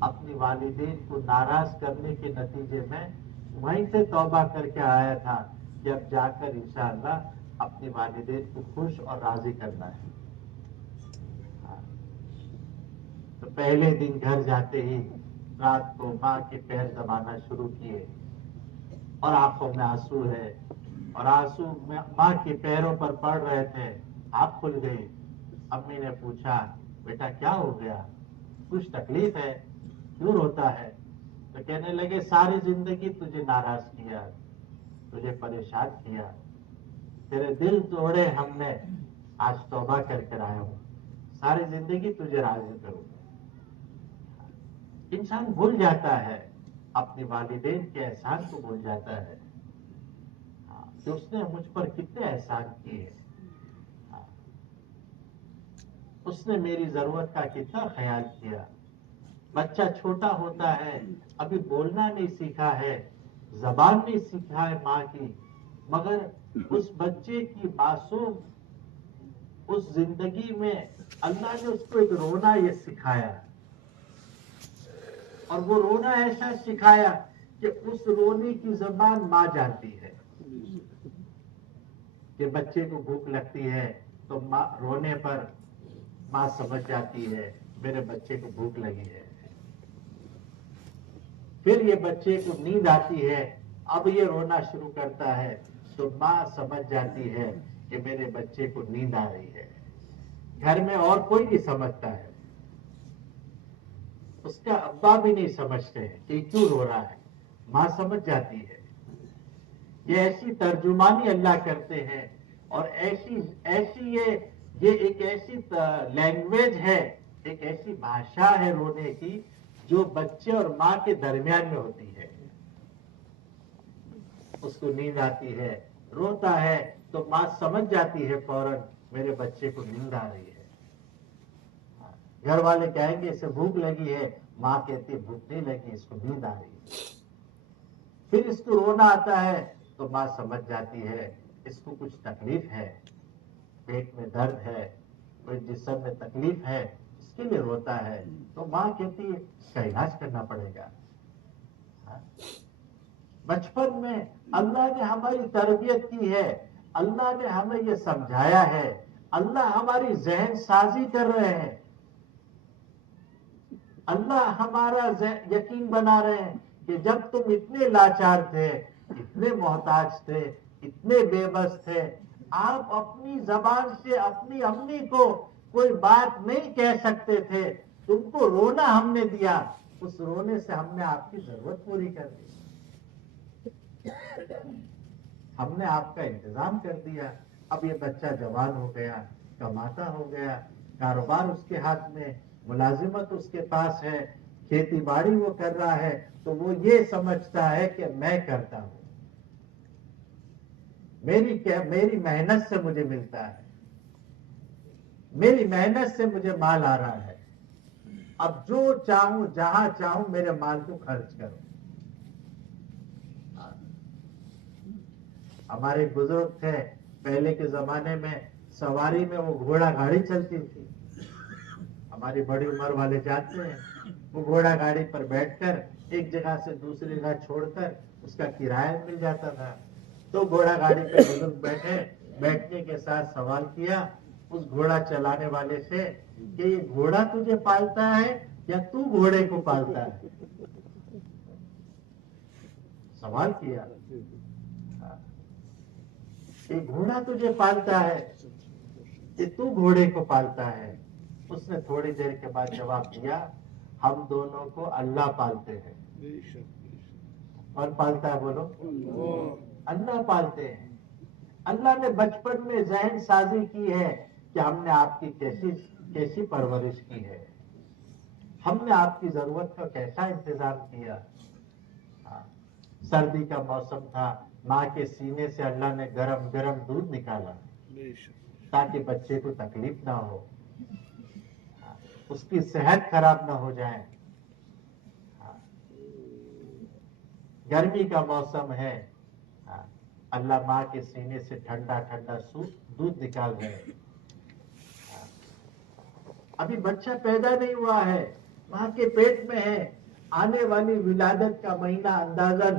اپنی والدین کو ناراض کرنے کے نتیجے میں وہیں سے توبہ کر کے آیا تھا کہ اب جا کر انشاءاللہ اپنی والدین کو خوش اور راضی کرنا ہے. تو پہلے دن گھر جاتے ہی رات کو ماں کے پیر دبانا شروع کیے, اور آنکھوں میں آنسو ہے, اور آنسو ماں کے پیروں پر پڑ رہے تھے. آنکھ کھل گئی. امی نے پوچھا بیٹا کیا ہو گیا, کچھ تکلیف ہے, کیوں روتا ہے؟ تو کہنے لگے ساری زندگی تجھے ناراض کیا، تجھے پریشان کیا، تیرے دل توڑے ہم نے، آج توبہ کر کر آیا ہوں، ساری زندگی تجھے راضی کروں گا۔ انسان بھول جاتا ہے اپنے والدین کے احسان کو، بھول جاتا ہے کہ اس نے مجھ پر کتنے احسان کیے، اس نے میری ضرورت کا کتنا خیال کیا۔ بچہ چھوٹا ہوتا ہے، ابھی بولنا نہیں سیکھا ہے، زبان نہیں سیکھا ہے ماں کی، مگر اس بچے کی معصوم اس زندگی میں اللہ نے اس کو ایک رونا یہ سکھایا، اور وہ رونا ایسا سکھایا کہ اس رونے کی زبان ماں جانتی ہے کہ بچے کو بھوک لگتی ہے تو ماں رونے پر ماں سمجھ جاتی ہے میرے بچے کو بھوک لگی ہے۔ پھر یہ بچے کو نیند آتی ہے، اب یہ رونا شروع کرتا ہے تو ماں سمجھ جاتی ہے کہ میرے بچے کو نیند آ رہی ہے۔ گھر میں اور کوئی نہیں سمجھتا ہے، اس کا ابا بھی نہیں سمجھتے ہیں کہ کیوں رو رہا ہے، ماں سمجھ جاتی ہے۔ یہ ایسی ترجمانی اللہ کرتے ہیں، اور ایسی یہ ایک ایسی لینگویج ہے، ایک ایسی بھاشا ہے رونے کی جو بچے اور ماں کے درمیان میں ہوتی ہے۔ اس کو نیند آتی ہے، روتا ہے تو ماں سمجھ جاتی ہے فوراً میرے بچے کو نیند آ رہی ہے۔ گھر والے کہیں گے اسے بھوک لگی ہے، ماں کہتی ہے بھوک نہیں لگی، اس کو نیند آ رہی ہے۔ پھر اس کو رونا آتا ہے تو ماں سمجھ جاتی ہے اس کو کچھ تکلیف ہے، پیٹ میں درد ہے، کوئی جسم میں تکلیف ہے، اس کے لیے روتا ہے، تو ماں کہتی ہے اس کا علاج کرنا پڑے گا۔ بچپن میں اللہ نے ہماری تربیت کی ہے، اللہ نے ہمیں یہ سمجھایا ہے، اللہ ہماری ذہن سازی کر رہے ہیں، اللہ ہمارا یقین بنا رہے ہیں کہ جب تم اتنے لاچار تھے، اتنے محتاج تھے، اتنے بے بس تھے، آپ اپنی زبان سے اپنی امی کو کوئی بات نہیں کہہ سکتے تھے، تم کو رونا ہم نے دیا، اس رونے سے ہم نے آپ کی ضرورت پوری کر دی، ہم نے آپ کا انتظام کر دیا۔ اب یہ بچہ جوان ہو گیا، کماتا ہو گیا، کاروبار اس کے ہاتھ میں، ملازمت اس کے پاس ہے، کھیتی باڑی وہ کر رہا ہے، تو وہ یہ سمجھتا ہے کہ میں کرتا ہوں، میری محنت سے مجھے ملتا ہے، میری محنت سے مجھے مال آ رہا ہے، اب جو چاہوں جہاں چاہوں میرے مال کو خرچ کرو۔ ہمارے بزرگ تھے پہلے کے زمانے میں، سواری میں وہ گھوڑا گاڑی چلتی تھی، ہماری بڑی عمر والے جانتے ہیں، وہ گھوڑا گاڑی پر بیٹھ کر ایک جگہ سے دوسری جگہ چھوڑ کر اس کا کرایہ مل جاتا تھا، تو گھوڑا گاڑی پہ بزرگ بیٹھنے کے ساتھ سوال کیا اس گھوڑا چلانے والے سے کہ یہ گھوڑا تجھے پالتا ہے یا تو گھوڑے کو پالتا ہے؟ سوال کیا کہ گھوڑا تجھے پالتا ہے کہ تو گھوڑے کو پالتا ہے؟ اس نے تھوڑی دیر کے بعد جواب دیا ہم دونوں کو اللہ پالتے ہیں۔ اور پالتا ہے بولو؟ اللہ پالتے ہیں۔ اللہ نے بچپن میں ذہن سازی کی ہے کہ ہم نے آپ کی کیسی پرورش کی ہے، ہم نے آپ کی ضرورت کا کیسا انتظام کیا۔ سردی کا موسم تھا، ماں کے سینے سے اللہ نے گرم گرم دودھ نکالا تاکہ بچے کو تکلیف نہ ہو، اس کی صحت خراب نہ ہو جائے۔ گرمی کا موسم ہے، اللہ ماں کے سینے سے ٹھنڈا ٹھنڈا دودھ نکال رہے۔ ابھی بچہ پیدا نہیں ہوا ہے، ماں کے پیٹ میں ہے، آنے والی ولادت کا مہینہ اندازاً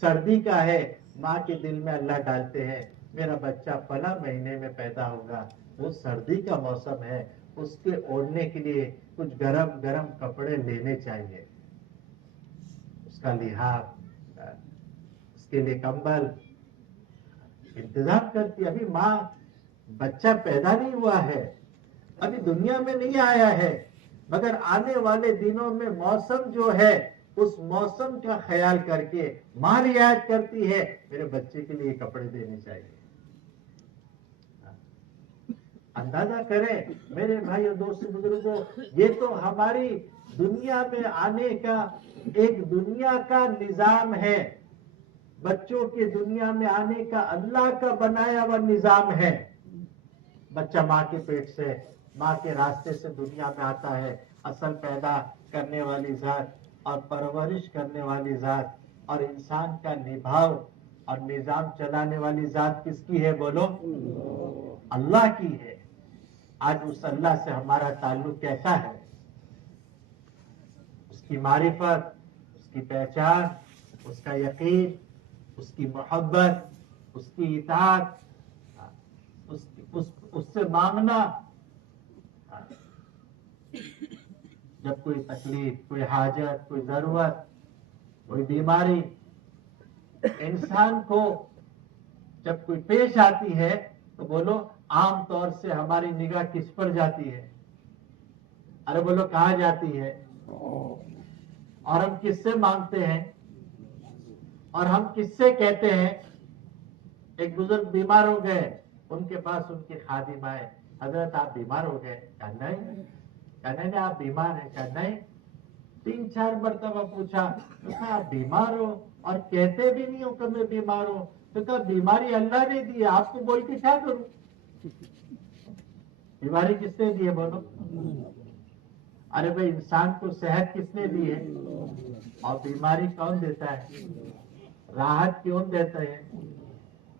سردی کا ہے، ماں کے دل میں اللہ ڈالتے ہیں میرا بچہ فلاں مہینے میں پیدا ہوگا، وہ سردی کا موسم ہے، اس کے اوڑھنے کے لیے کچھ گرم گرم کپڑے لینے چاہیے، اس کا لحاف، اس کے لیے کمبل انتظام کرتی۔ ابھی ماں بچہ پیدا نہیں ہوا ہے، ابھی دنیا میں نہیں آیا ہے، مگر آنے والے دنوں میں موسم جو ہے اس موسم کا خیال کر کے ماں رعایت کرتی ہے میرے بچے کے لیے کپڑے دینے چاہیے. اندازہ کریں میرے بھائی اور دوست بزرگوں، یہ تو ہماری دنیا میں آنے کا ایک دنیا کا نظام ہے، بچوں کے دنیا میں آنے کا اللہ کا بنایا ہوا نظام ہے. بچہ ماں کے پیٹ سے، ماں کے راستے سے دنیا میں آتا ہے. اصل پیدا کرنے والی ذات اور پرورش کرنے والی ذات اور انسان کا نبھاؤ اور نظام چلانے والی ذات کس کی ہے بولو؟ اللہ کی ہے. آج اس اللہ سے ہمارا تعلق کیسا ہے؟ اس کی معرفت، اس کی پہچان، اس کا یقین، اس کی محبت، اس کی اطاعت، اس سے مانگنا. جب کوئی تکلیف، کوئی حاجت، کوئی ضرورت، کوئی بیماری انسان کو جب کوئی پیش آتی ہے تو بولو عام طور سے ہماری نگاہ کس پر جاتی ہے؟ ارے بولو کہاں جاتی ہے؟ اور ہم کس سے مانگتے ہیں؟ اور ہم کس سے کہتے ہیں؟ ایک بزرگ بیمار ہو گئے، ان کے پاس ان کی خادم آئے، حضرت آپ بیمار ہو گئے؟ کہا نہیں. کہا نہیں آپ بیمار ہیں؟ کہا نہیں. 3-4 مرتبہ پوچھا، کہا آپ بیمار ہو اور کہتے بھی نہیں ہو کہ میں بیمار ہوں. تو کہا بیماری اللہ نے دی ہے، آپ کو بول کے کیا کروں؟ بیماری کس نے دی ہے بولو؟ ارے بھائی انسان کو صحت کس نے دی ہے؟ اور بیماری کون دیتا ہے؟ راحت کون دیتا ہے؟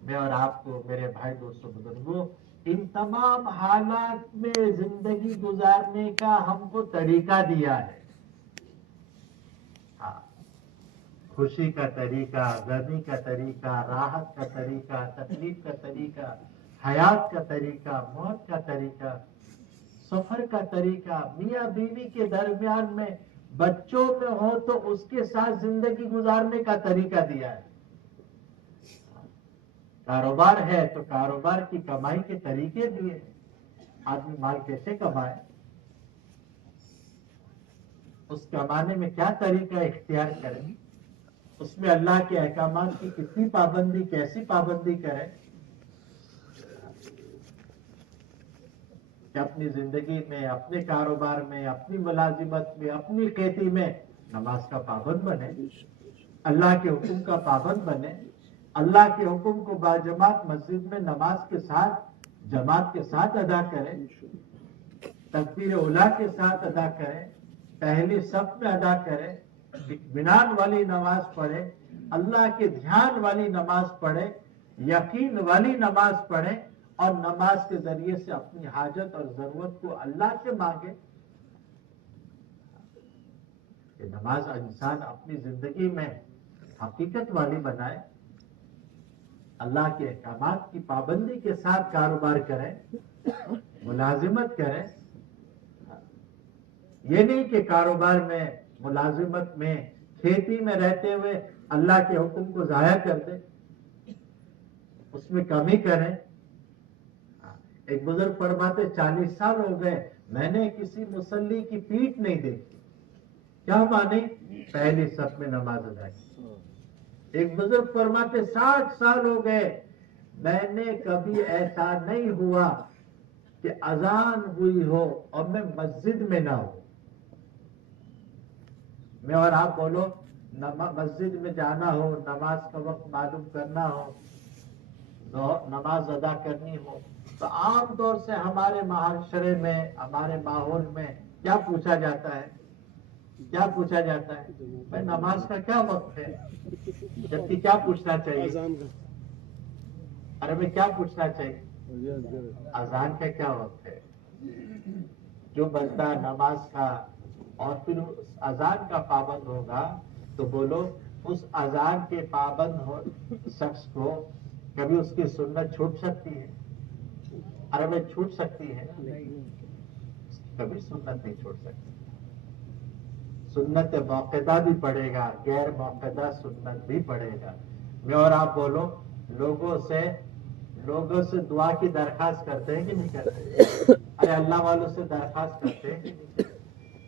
میں اور آپ کو میرے بھائی دوستوں بزرگوں، ان تمام حالات میں زندگی گزارنے کا ہم کو طریقہ دیا ہے. خوشی کا طریقہ، غمی کا طریقہ، راحت کا طریقہ، تکلیف کا طریقہ، حیات کا طریقہ، موت کا طریقہ، سفر کا طریقہ، میاں بیوی کے درمیان میں بچوں میں ہو تو اس کے ساتھ زندگی گزارنے کا طریقہ دیا ہے. کاروبار ہے تو کاروبار کی کمائی کے طریقے دیے. آدمی مال کیسے کمائے، اس کمانے میں کیا طریقہ اختیار کرے، اس میں اللہ کے احکامات کی کتنی پابندی، کیسی پابندی کرے کہ اپنی زندگی میں، اپنے کاروبار میں، اپنی ملازمت میں، اپنی کھیتی میں نماز کا پابند بنے، اللہ کے حکم کا پابند بنے، اللہ کے حکم کو باجماعت مسجد میں نماز کے ساتھ، جماعت کے ساتھ ادا کرے، تکبیر اولیٰ کے ساتھ ادا کرے، پہلی صف میں ادا کرے، اطمینان والی نماز پڑھے، اللہ کے دھیان والی نماز پڑھے، یقین والی نماز پڑھے، اور نماز کے ذریعے سے اپنی حاجت اور ضرورت کو اللہ سے مانگے. کہ نماز انسان اپنی زندگی میں حقیقت والی بنائے، اللہ کے احکامات کی پابندی کے ساتھ کاروبار کرے، ملازمت کرے. یہ نہیں کہ کاروبار میں، ملازمت میں، کھیتی میں رہتے ہوئے اللہ کے حکم کو ضائع کر دے، اس میں کمی کریں. ایک بزرگ فرماتے 40 سال ہو گئے میں نے کسی مصلی کی پیٹھ نہیں دیکھی. کیا مانے؟ پہلی صف میں نماز ادا کی. ایک بزرگ فرماتے 60 سال ہو گئے میں نے کبھی ایسا نہیں ہوا کہ اذان ہوئی ہو اور میں مسجد میں نہ ہوں. میں اور آپ بولو مسجد میں جانا ہو، نماز کا وقت معلوم کرنا ہو، نماز ادا کرنی ہو تو عام طور سے ہمارے معاشرے میں، ہمارے ماحول میں کیا پوچھا جاتا ہے؟ کیا پوچھا جاتا ہے؟ بھائی نماز کا کیا وقت ہے؟ جبکہ کیا پوچھنا چاہیے؟ ارے میں کیا پوچھنا چاہیے؟ اذان کا کیا وقت ہے؟ جو بندہ نماز کا اور پھر اس اذان کا پابند ہوگا تو بولو اس اذان کے پابند شخص کو کبھی اس کی سنت چھوٹ سکتی ہے؟ ارے میں چھوٹ سکتی ہے؟ کبھی سنت نہیں چھوٹ سکتی. سنت موقدہ بھی پڑے گا، غیر موقدہ سنت بھی پڑے گا. میں اور آپ بولو لوگوں سے دعا کی درخواست کرتے ہیں کہ نہیں کرتے؟ ارے اللہ والوں سے درخواست کرتے ہیں کہ نہیں؟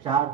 4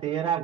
13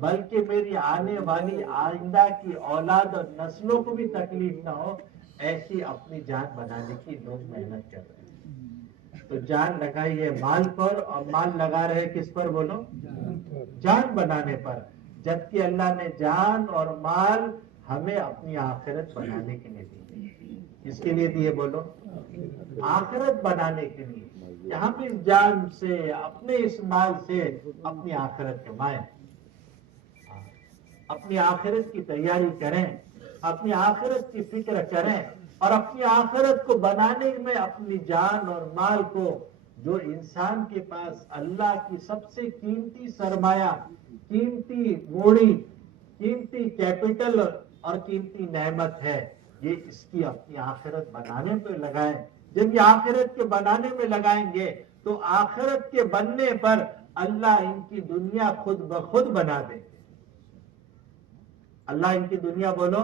بلکہ میری آنے والی آئندہ کی اولاد اور نسلوں کو بھی تکلیف نہ ہو، ایسی اپنی جان بنانے کی لوگ محنت کر رہے ہیں۔ تو جان لگائی ہے مال پر، اور مال لگا رہے کس پر بولو؟ جان بنانے پر، جبکہ اللہ نے جان اور مال ہمیں اپنی آخرت بنانے کے لیے دی۔ اس کے لیے دیے بولو؟ آخرت بنانے کے لیے، کہ ہم اس جان سے، اپنے اس مال سے اپنی آخرت کمائیں، اپنی آخرت کی تیاری کریں، اپنی آخرت کی فکر کریں، اور اپنی آخرت کو بنانے میں اپنی جان اور مال کو، جو انسان کے پاس اللہ کی سب سے قیمتی سرمایہ، قیمتی موڑی، قیمتی کیپٹل اور قیمتی نعمت ہے، یہ اس کی اپنی آخرت بنانے پہ لگائیں۔ جب یہ آخرت کے بنانے میں لگائیں گے تو آخرت کے بننے پر اللہ ان کی دنیا خود بخود بنا دیں گے۔ اللہ ان کی دنیا بولو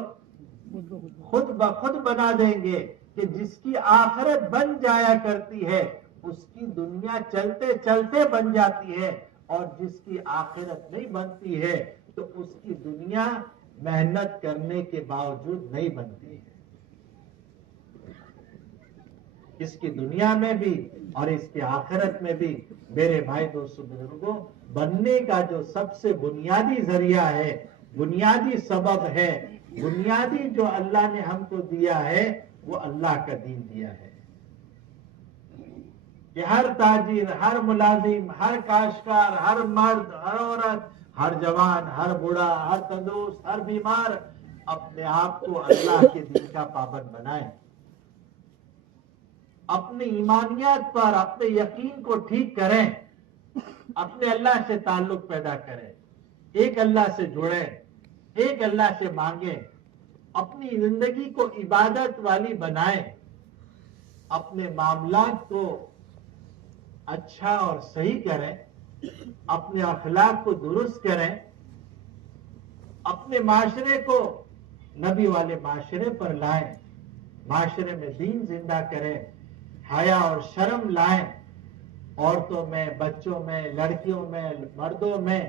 خود بخود بنا دیں گے، کہ جس کی آخرت بن جایا کرتی ہے اس کی دنیا چلتے چلتے بن جاتی ہے، اور جس کی آخرت نہیں بنتی ہے تو اس کی دنیا محنت کرنے کے باوجود نہیں بنتی ہے۔ اس کی دنیا میں بھی اور اس کی آخرت میں بھی میرے بھائی دوستو بزرگوں، بننے کا جو سب سے بنیادی ذریعہ ہے، بنیادی سبب ہے، بنیادی جو اللہ نے ہم کو دیا ہے، وہ اللہ کا دین دیا ہے، کہ ہر تاجر، ہر ملازم، ہر کاشتکار، ہر مرد، ہر عورت، ہر جوان، ہر بوڑھا، ہر تندرست، ہر بیمار اپنے آپ کو اللہ کے دین کا پابند بنائیں، اپنے ایمانیات پر اپنے یقین کو ٹھیک کریں، اپنے اللہ سے تعلق پیدا کریں، ایک اللہ سے جڑیں، ایک اللہ سے مانگیں، اپنی زندگی کو عبادت والی بنائیں، اپنے معاملات کو اچھا اور صحیح کریں، اپنے اخلاق کو درست کریں، اپنے معاشرے کو نبی والے معاشرے پر لائیں، معاشرے میں دین زندہ کریں، حیا اور شرم لائیں، عورتوں میں، بچوں میں، لڑکیوں میں، مردوں میں،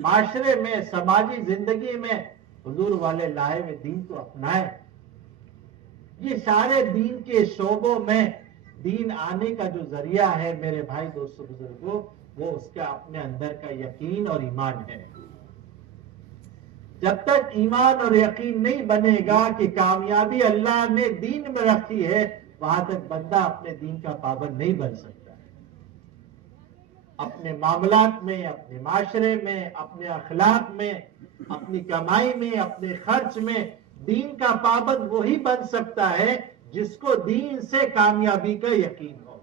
معاشرے میں، سماجی زندگی میں حضور والے لائے ہوئے دین کو اپنائیں۔ یہ سارے دین کے شعبوں میں دین آنے کا جو ذریعہ ہے میرے بھائی دوستو بزرگوں، وہ اس کا اپنے اندر کا یقین اور ایمان ہے۔ جب تک ایمان اور یقین نہیں بنے گا کہ کامیابی اللہ نے دین میں رکھی ہے، وہاں تک بندہ اپنے دین کا پابند نہیں بن سکتا ہے۔ اپنے معاملات میں، اپنے معاشرے میں، اپنے اخلاق میں، اپنی کمائی میں، اپنے خرچ میں دین کا پابند وہی بن سکتا ہے جس کو دین سے کامیابی کا یقین ہو۔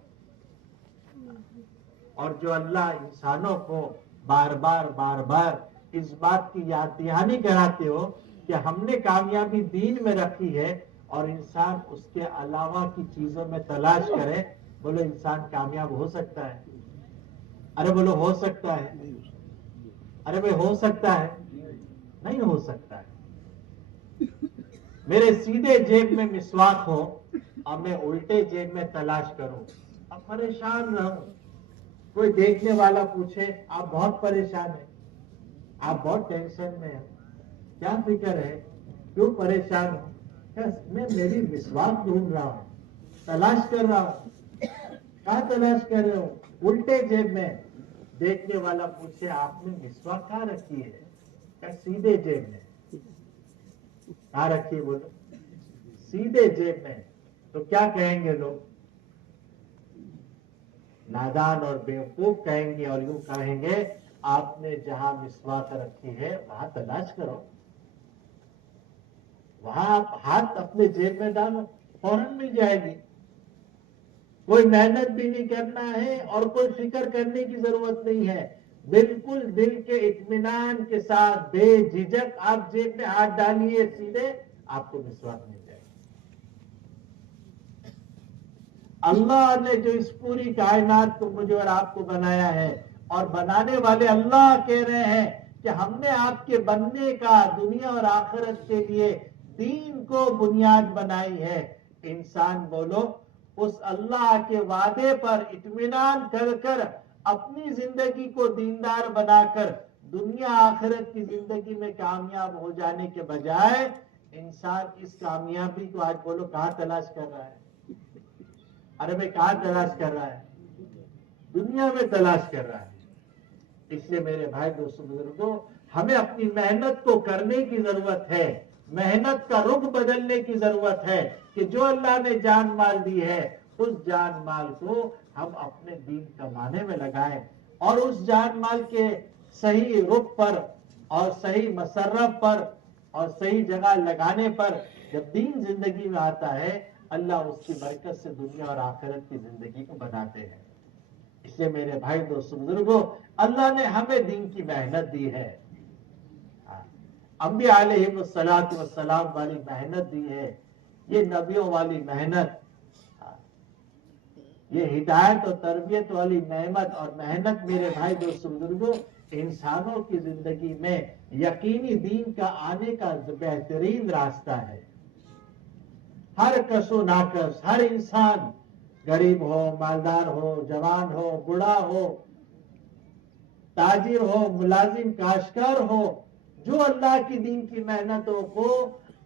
اور جو اللہ انسانوں کو بار بار اس بات کی یاد دہانی کراتے ہو کہ ہم نے کامیابی دین میں رکھی ہے، اور انسان اس کے علاوہ کی چیزوں میں تلاش کرے، بولو انسان کامیاب ہو سکتا ہے؟ ارے بولو ہو سکتا ہے؟ ارے بھائی ہو سکتا ہے؟ نہیں ہو سکتا ہے۔ میرے سیدھے جیب میں مسواک ہو اور میں الٹے جیب میں تلاش کروں، اب پریشان رہوں، کوئی دیکھنے والا پوچھے آپ بہت پریشان ہیں، آپ بہت ٹینشن میں ہیں، کیا فکر ہے، کیوں پریشان ہوں؟ میں میری مسواک ڈھونڈ رہا ہوں، تلاش کر رہا ہوں۔ کہاں تلاش کر رہے ہو؟ الٹے جیب میں۔ دیکھنے والا پوچھے آپ نے مسواک کہاں رکھی ہے؟ کہ سیدھے جیب میں۔ کہاں رکھی ہے بولو؟ سیدھے جیب میں۔ تو کیا کہیں گے لوگ؟ نادان اور بیوقوف کہیں گے، اور یوں کہیں گے آپ نے جہاں مسواک رکھی ہے وہاں تلاش کرو، وہاں آپ ہاتھ اپنے جیب میں ڈالو، فوراً مل جائے گی۔ کوئی محنت بھی نہیں کرنا ہے اور کوئی فکر کرنے کی ضرورت نہیں ہے، بالکل دل کے اطمینان کے ساتھ بے جھجک آپ جیب میں ہاتھ ڈالیے، سیدھے آپ کو مسواک مل جائے گی۔ اللہ نے جو اس پوری کائنات کو مجھے اور آپ کو بنایا ہے، اور بنانے والے اللہ کہہ رہے ہیں کہ ہم نے آپ کے بننے کا دنیا اور آخرت کے لیے دین کو بنیاد بنائی ہے۔ انسان بولو اس اللہ کے وعدے پر اطمینان کر کر اپنی زندگی کو دیندار بنا کر دنیا آخرت کی زندگی میں کامیاب ہو جانے کے بجائے انسان اس کامیابی کو آج بولو کہاں تلاش کر رہا ہے؟ ارے بھائی کہاں تلاش کر رہا ہے؟ دنیا میں تلاش کر رہا ہے۔ اس لیے میرے بھائی دوستوں بزرگوں، ہمیں اپنی محنت کو کرنے کی ضرورت ہے، محنت کا رخ بدلنے کی ضرورت ہے کہ جو اللہ نے جان مال دی ہے اس جان مال کو ہم اپنے دین کمانے میں لگائیں، اور اس جان مال کے صحیح رخ پر اور صحیح مصرف پر اور صحیح جگہ لگانے پر جب دین زندگی میں آتا ہے اللہ اس کی برکت سے دنیا اور آخرت کی زندگی کو بناتے ہیں۔ اس لیے میرے بھائی دوستوں بزرگوں، اللہ نے ہمیں دین کی محنت دی ہے، انبیاء علیہ السلام والی محنت دی ہے، یہ نبیوں والی محنت، یہ ہدایت اور تربیت والی نعمت اور محنت میرے بھائی دوستوں بزرگوں انسانوں کی زندگی میں یقینی دین کا آنے کا بہترین راستہ ہے۔ ہر کس و ناکس، ہر انسان غریب ہو، مالدار ہو، جوان ہو، بوڑھا ہو، تاجر ہو، ملازم، کاشتکار ہو، جو اللہ کی دین کی محنتوں کو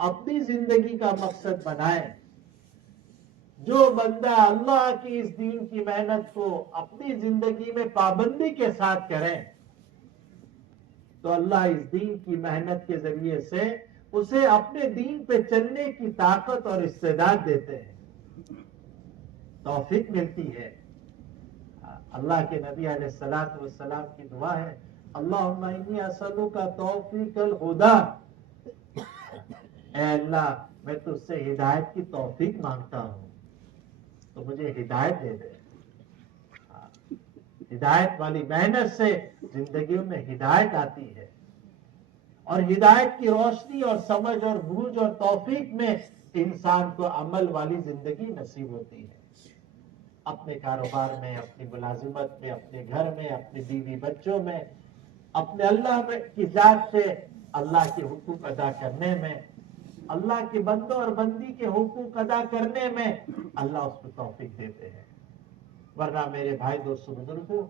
اپنی زندگی کا مقصد بنائے، جو بندہ اللہ کی اس دین کی محنت کو اپنی زندگی میں پابندی کے ساتھ کرے تو اللہ اس دین کی محنت کے ذریعے سے اسے اپنے دین پہ چلنے کی طاقت اور استعداد دیتے ہیں، توفیق ملتی ہے۔ اللہ کے نبی علیہ السلام کی دعا ہے، اللہم انی اسألک توفیق الہدی، اے اللہ میں تجھ سے ہدایت کی توفیق مانگتا ہوں تو مجھے ہدایت دے دے۔ ہدایت والی محنت سے زندگیوں میں ہدایت آتی ہے، اور ہدایت کی روشنی اور سمجھ اور بوجھ اور توفیق میں انسان کو عمل والی زندگی نصیب ہوتی ہے۔ اپنے کاروبار میں، اپنی ملازمت میں، اپنے گھر میں، اپنی بیوی بچوں میں، اپنے اللہ کی ذات سے اللہ کے حقوق ادا کرنے میں، اللہ کے بندوں اور بندی کے حقوق ادا کرنے میں اللہ اس کو توفیق دیتے ہیں۔ ورنہ میرے بھائی دوستوں بزرگوں،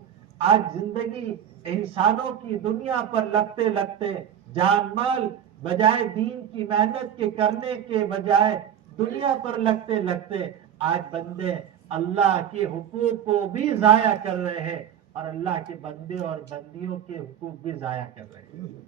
آج زندگی انسانوں کی دنیا پر لگتے لگتے جان مال بجائے دین کی محنت کے کرنے کے بجائے دنیا پر لگتے لگتے آج بندے اللہ کے حقوق کو بھی ضائع کر رہے ہیں اور اللہ کے بندے اور بندیوں کے حقوق بھی ضائع کر رہے ہیں۔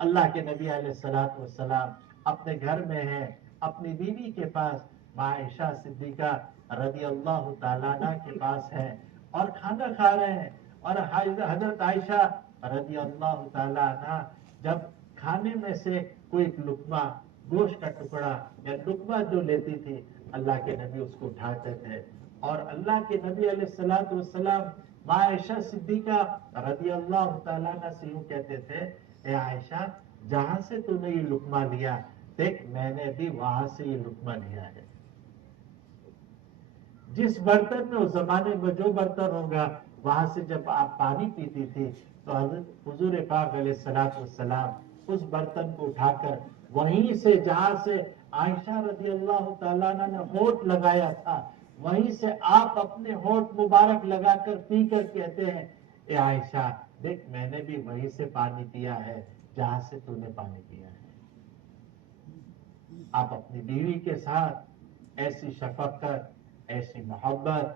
اللہ کے نبی علیہ السلام اپنے گھر میں ہیں، اپنی بیوی کے پاس عائشہ صدیقہ رضی اللہ تعالیٰ عنہ کے پاس ہے اور کھانا کھا رہے ہیں، اور حضرت عائشہ رضی اللہ تعالیٰ عنہ جب کھانے میں سے کوئی لقمہ گوشت کا ٹکڑا یا لقمہ جو لیتی تھی اللہ کے نبی اس کو اٹھاتے تھے، اور اللہ کے نبی علیہ السلام عائشہ صدیقہ رضی اللہ تعالیٰ عنہ سے یوں کہتے تھے، اے عائشہ جہاں سے تو نے یہ لقمہ لیا دیکھ میں نے بھی وہاں سے یہ لقمہ لیا ہے۔ جس برتن میں اس زمانے میں جو برتن ہوگا وہاں سے جب آپ پانی پیتی تھی تو حضور پاک علیہ السلام اس برتن کو اٹھا کر وہیں سے جہاں سے عائشہ رضی اللہ تعالیٰ عنہ نے ہونٹ لگایا تھا وہیں سے آپ اپنے ہونٹ مبارک لگا کر پی کر کہتے ہیں، اے عائشہ دیکھ میں نے بھی وہیں سے پانی پیا ہے جہاں سے تو نے پانی پیا ہے۔ آپ اپنی بیوی کے ساتھ ایسی شفقت، ایسی محبت،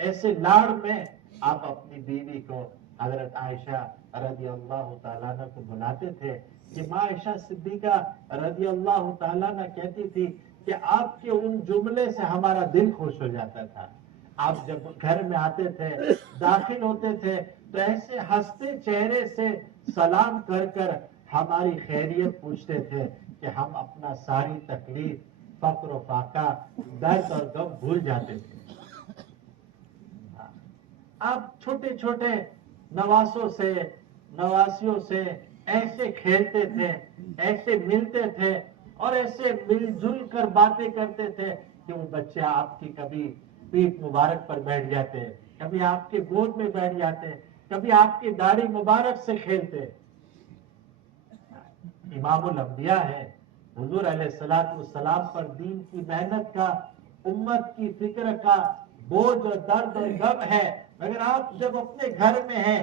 ایسے لاڑ میں آپ اپنی بیوی کو حضرت عائشہ رضی اللہ تعالیٰ عنہ کو بلاتے تھے کہ ماں عائشہ صدیقہ رضی اللہ تعالیٰ عنہ کہتی تھی کہ آپ کے ان جملے سے ہمارا دل خوش ہو جاتا تھا۔ آپ جب گھر میں آتے تھے، داخل ہوتے تھے تو ایسے ہنستے چہرے سے سلام کر کر ہماری خیریت پوچھتے تھے کہ ہم اپنا ساری تکلیف، فقر و فاقہ، درد اور غم بھول جاتے تھے۔ آپ چھوٹے چھوٹے نواسوں سے، نواسیوں سے ایسے کھیلتے تھے، ایسے ملتے تھے اور ایسے مل جل کر باتیں کرتے تھے کہ وہ بچے آپ کی کبھی پیٹھ مبارک پر بیٹھ جاتے، کبھی آپ کے گود میں بیٹھ جاتے، کبھی آپ کی داڑھی مبارک سے کھیلتے۔ امام الانبیاء ہے، حضور علیہ السلام پر دین کی محنت کا، امت کی فکر کا بوجھ اور درد اور غم ہے، مگر آپ جب اپنے گھر میں ہیں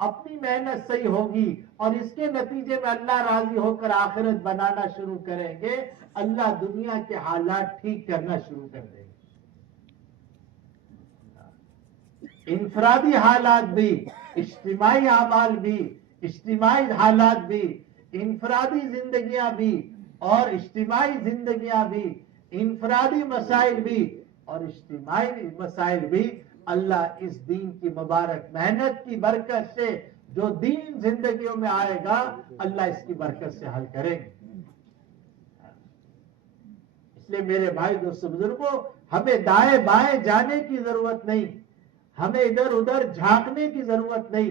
اپنی محنت صحیح ہوگی اور اس کے نتیجے میں اللہ راضی ہو کر آخرت بنانا شروع کریں گے، اللہ دنیا کے حالات ٹھیک کرنا شروع کر دیں گے۔ انفرادی حالات بھی، اجتماعی اعمال بھی، اجتماعی حالات بھی، انفرادی زندگیاں بھی اور اجتماعی زندگیاں بھی، انفرادی مسائل بھی اور اجتماعی مسائل بھی، اللہ اس دین کی مبارک محنت کی برکت سے جو دین زندگیوں میں آئے گا، اللہ اس کی برکت سے حل کریں گے۔ اس لیے میرے بھائی دوستو بزرگوں، ہمیں دائیں بائیں جانے کی ضرورت نہیں، ہمیں ادھر ادھر جھانکنے کی ضرورت نہیں،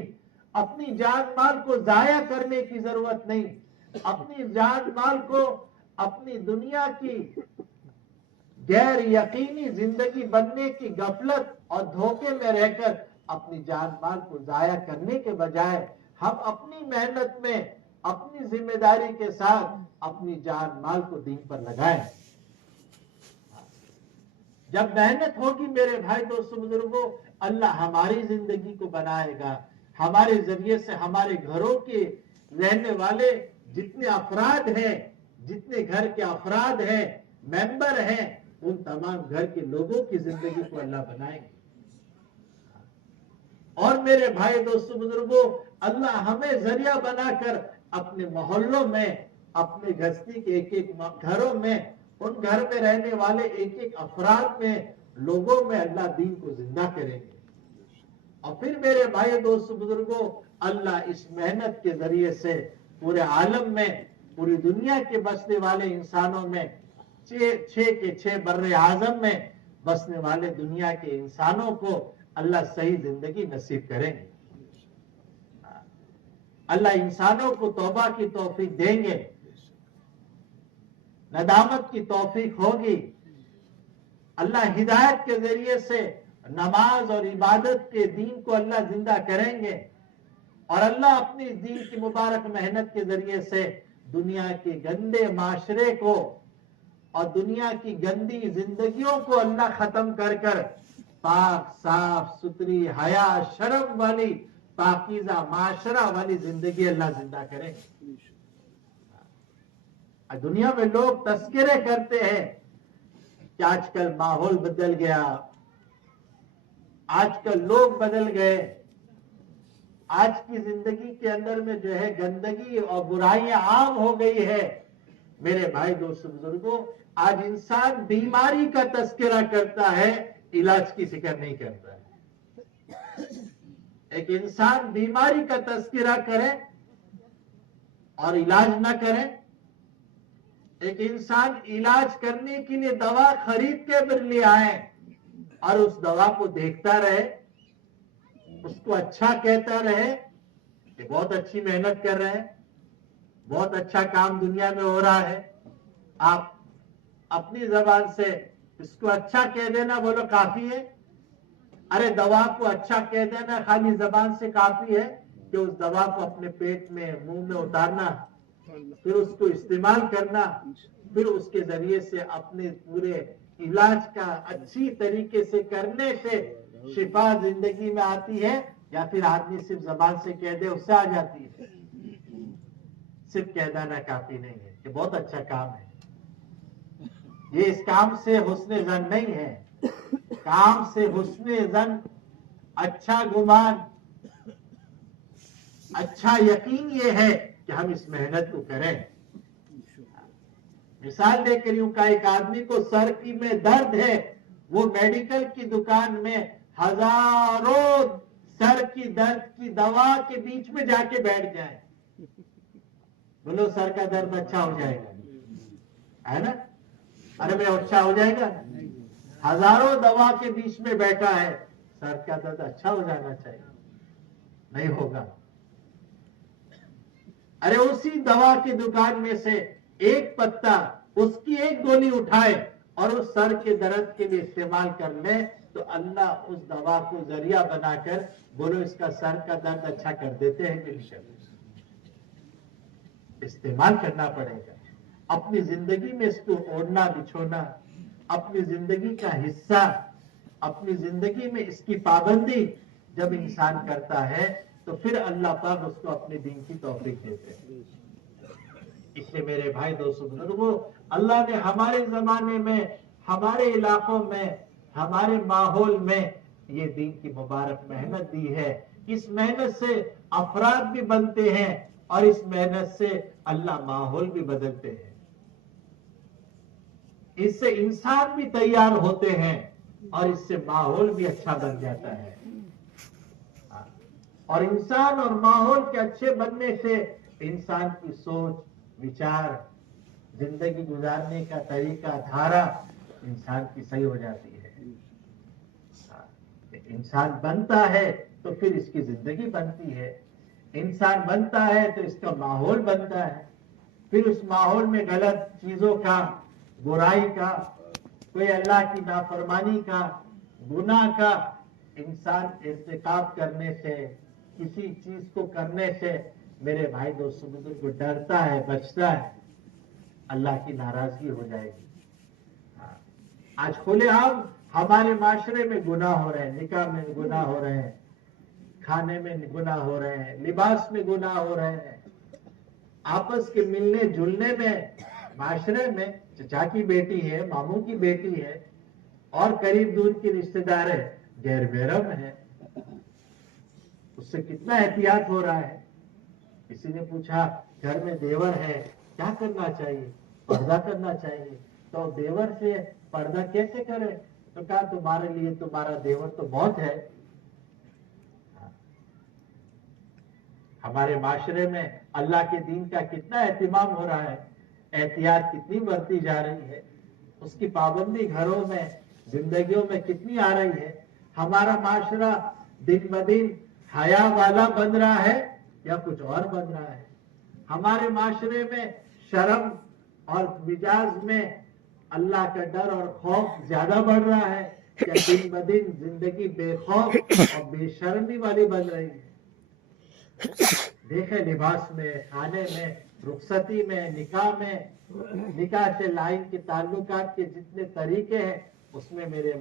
اپنی جان مال کو ضائع کرنے کی ضرورت نہیں، اپنی جان مال کو اپنی دنیا کی غیر یقینی زندگی بننے کی غفلت اور دھوکے میں رہ کر اپنی جان مال کو ضائع کرنے کے بجائے ہم اپنی محنت میں اپنی ذمہ داری کے ساتھ اپنی جان مال کو دین پر لگائیں۔ جب محنت ہوگی میرے بھائی دوستو بزرگوں، اللہ ہماری زندگی کو بنائے گا، ہمارے ذریعے سے ہمارے گھروں کے رہنے والے جتنے افراد ہیں، جتنے گھر کے افراد ہیں، ممبر ہیں، ان تمام گھر کے لوگوں کی زندگی کو اللہ بنائیں گے۔ اور میرے بھائی دوستو بزرگوں، اللہ ہمیں ذریعہ بنا کر اپنے محلوں میں، اپنے گھستی کے ایک ایک گھروں میں، ان گھر میں رہنے والے ایک ایک افراد میں، لوگوں میں اللہ دین کو زندہ کریں گے۔ اور پھر میرے بھائی دوستو بزرگوں، اللہ اس محنت کے ذریعے سے پورے عالم میں، پوری دنیا کے بسنے والے انسانوں میں، 6 کے 6 بر اعظم میں بسنے والے دنیا کے انسانوں کو اللہ صحیح زندگی نصیب کریں گے۔ اللہ انسانوں کو توبہ کی توفیق دیں گے، ندامت کی توفیق ہوگی، اللہ ہدایت کے ذریعے سے نماز اور عبادت کے دین کو اللہ زندہ کریں گے، اور اللہ اپنی دین کی مبارک محنت کے ذریعے سے دنیا کے گندے معاشرے کو اور دنیا کی گندی زندگیوں کو اللہ ختم کر کر پاک صاف ستھری حیا شرم والی پاکیزہ معاشرہ والی زندگی اللہ زندہ کریں گے۔ دنیا میں لوگ تذکرے کرتے ہیں کہ آج کل ماحول بدل گیا، آج کل لوگ بدل گئے، آج کی زندگی کے اندر میں جو ہے گندگی اور برائیاں عام ہو گئی ہے۔ میرے بھائی دوستو بزرگوں، آج انسان بیماری کا تذکرہ کرتا ہے، علاج کی فکر نہیں کرتا ہے۔ ایک انسان بیماری کا تذکرہ کرے اور علاج نہ کرے، ایک انسان علاج کرنے کے لیے دوا خرید کے پھر لے آئے اور اس دوا کو دیکھتا رہے، اس کو اچھا کہتا رہے کہ بہت اچھی محنت کر رہے ہیں، بہت اچھا کام دنیا میں ہو رہا ہے، آپ اپنی زبان سے اس کو اچھا کہہ دینا بولو کافی ہے؟ ارے دوا کو اچھا کہہ دینا خالی زبان سے کافی ہے کہ اس دوا کو اپنے پیٹ میں منہ میں اتارنا، پھر اس کو استعمال کرنا، پھر اس کے ذریعے سے اپنے پورے علاج کا اچھی طریقے سے کرنے سے شفا زندگی میں آتی ہے، یا پھر آدمی صرف زبان سے کہہ دے اس سے آ جاتی ہے؟ صرف کہہ دینا کافی نہیں ہے کہ بہت اچھا کام ہے، یہ اس کام سے حسن ظن نہیں ہے، کام سے حسن ظن، اچھا گمان، اچھا یقین یہ ہے کہ ہم اس محنت کو کریں۔ مثال دے کر یوں کہ ایک آدمی کو سر کی میں درد ہے، وہ میڈیکل کی دکان میں ہزاروں سر کی درد کی دوا کے بیچ میں جا کے بیٹھ جائے، بولو سر کا درد اچھا ہو جائے گا، ہے نا؟ ارے میں اچھا ہو جائے گا؟ ہزاروں دوا کے بیچ میں بیٹھا ہے، سر کا درد اچھا ہو جانا چاہیے، نہیں ہوگا۔ ارے اسی دوا کی دکان میں سے ایک پتا، اس کی ایک گولی اٹھائے اور اس سر کے درد کے لیے استعمال کر لے تو اللہ اس دوا کو ذریعہ بنا کر بولو اس کا سر کا درد اچھا کر دیتے ہیں کہ نہیں کرتے؟ استعمال کرنا پڑے گا، اپنی زندگی میں اس کو اوڑھنا بچھونا، اپنی زندگی کا حصہ، اپنی زندگی میں اس کی پابندی جب انسان کرتا ہے تو پھر اللہ پاک اس کو اپنے دین کی توفیق دیتے ہیں. اس لیے میرے بھائی دوستوں بزرگوں، اللہ نے ہمارے زمانے میں، ہمارے علاقوں میں، ہمارے ماحول میں یہ دین کی مبارک محنت دی ہے. اس محنت سے افراد بھی بنتے ہیں اور اس محنت سے اللہ ماحول بھی بدلتے ہیں. اس سے انسان بھی تیار ہوتے ہیں اور اس سے ماحول بھی اچھا بن جاتا ہے. اور انسان اور ماحول کے اچھے بننے سے انسان کی سوچ، وچار، زندگی گزارنے کا طریقہ دھارا انسان کی صحیح ہو جاتی ہے. انسان بنتا ہے تو پھر اس کی زندگی بنتی ہے. انسان بنتا ہے تو اس کا ماحول بنتا ہے. پھر اس ماحول میں غلط چیزوں کا، برائی کا، کوئی اللہ کی نافرمانی کا، گناہ کا انسان ارتکاب کرنے سے، کسی چیز کو کرنے سے میرے بھائی دوستوں بزرگ کو ڈرتا ہے، بچتا ہے، اللہ کی ناراضگی ہو جائے گی. آج کھلے عام ہمارے معاشرے میں گناہ ہو رہے ہیں، نکاح میں گناہ ہو رہے ہیں، کھانے میں گناہ ہو رہے ہیں، لباس میں گناہ ہو رہے ہیں، آپس کے ملنے جلنے میں، معاشرے میں چچا کی بیٹی ہے، ماموں کی بیٹی ہے اور قریب دور کی رشتہ دار ہے، غیر محرم ہے، اس سے کتنا احتیاط ہو رہا ہے. کسی نے پوچھا گھر میں دیور ہے کیا کرنا چاہیے؟ پردہ کرنا چاہیے. تو دیور سے پردہ کیسے کرے؟ تو کہا تمہارے لیے تمہارا دیور تو بہت ہے. ہمارے معاشرے میں اللہ کے دین کا کتنا اہتمام ہو رہا ہے، احتیاط کتنی بڑھتی جا رہی ہے، اس کی پابندی گھروں میں، زندگیوں میں کتنی آ رہی ہے. ہمارا معاشرہ دن بدن حیا والا بن رہا ہے یا کچھ اور بن رہا ہے. ہمارے معاشرے میں شرم اور مزاج میں اللہ کا ڈر اور خوف زیادہ بڑھ رہا ہے یا دن بدن زندگی بے خوف اور بے شرمی والی بن رہی ہے. دیکھیں لباس میں، کھانے میں، رخصتی میں، نکاح میں، نکاح سے لائن کے تعلقات کے جتنے طریقے ہیں اس میں میرے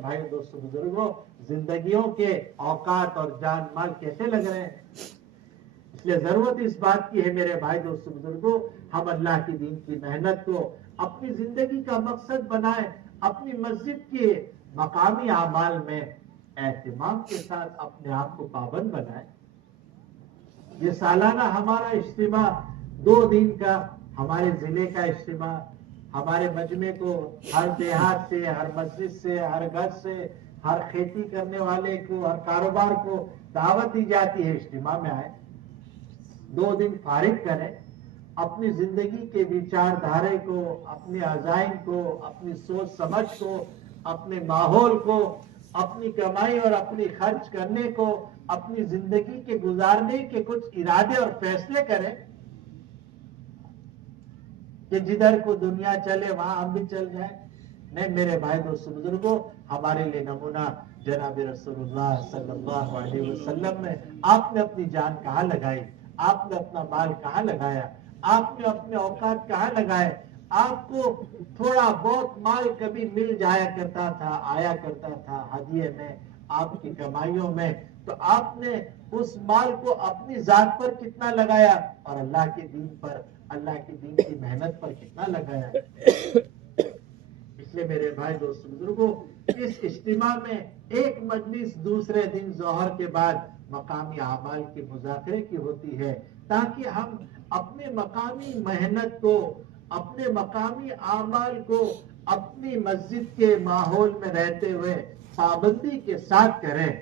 بھائی دوستوں بزرگوں زندگیوں کے اوقات اور جان مال کیسے لگ رہے ہیں. اس لیے ضرورت اس بات کی ہے میرے بھائی دوستوں بزرگوں، ہم اللہ کی دین کی محنت کو اپنی زندگی کا مقصد بنائیں، اپنی مسجد کے مقامی اعمال میں اہتمام کے ساتھ اپنے آپ کو پابند بنائیں. یہ سالانہ ہمارا اجتماع 2 دن کا، ہمارے ضلع کا اجتماع، ہمارے مجمع کو ہر دیہات سے، ہر مسجد سے، ہر گھر سے، ہر کھیتی کرنے والے کو، ہر کاروبار کو دعوت دی جاتی ہے اجتماع میں آئے. 2 دن فارغ کریں، اپنی زندگی کے وچار دھارے کو، اپنے عزائم کو، اپنی سوچ سمجھ کو، اپنے ماحول کو، اپنی کمائی اور اپنی خرچ کرنے کو، اپنی زندگی کے گزارنے کے کچھ ارادے اور فیصلے کریں کہ جدھر کو دنیا چلے وہاں ہم بھی چل جائیں. نہیں میرے بھائی دوستوں بزرگوں، ہمارے لیے نمونہ جناب رسول اللہ صلی اللہ علیہ وسلم میں آپ نے اپنی جان کہاں لگائی، آپ نے اپنا مال کہاں لگایا، آپ نے اپنے اوقات کہاں لگائے. آپ کو تھوڑا بہت مال کبھی مل جایا کرتا تھا، آیا کرتا تھا ہدیے میں، آپ کی کمائیوں میں، تو آپ نے اس مال کو اپنی ذات پر کتنا لگایا اور اللہ کے دین پر، اللہ کے دین کی محنت پر کتنا لگایا. اس لیے میرے بھائی دوستوں بزرگوں، اس اجتماع میں ایک مجلس دوسرے دن ظہر کے بعد مقامی اعمال کے مذاکرے کی ہوتی ہے تاکہ ہم اپنے مقامی محنت کو، اپنے مقامی اعمال کو اپنی مسجد کے ماحول میں رہتے ہوئے پابندی کے ساتھ کریں.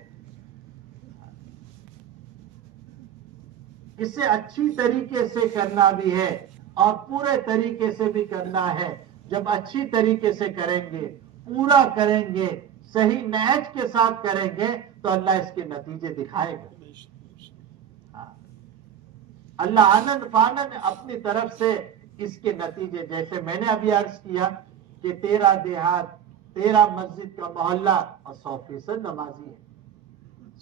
اسے اچھی طریقے سے کرنا بھی ہے اور پورے طریقے سے بھی کرنا ہے. جب اچھی طریقے سے کریں گے، پورا کریں گے، صحیح نہج کے ساتھ کریں گے تو اللہ اس کے نتیجے دکھائے گا. اللہ آنند فانند اپنی طرف سے اس کے نتیجے، جیسے میں نے ابھی عرض کیا کہ 13 دیہات، 13 مسجد کا محلہ اور 100% نمازی ہے،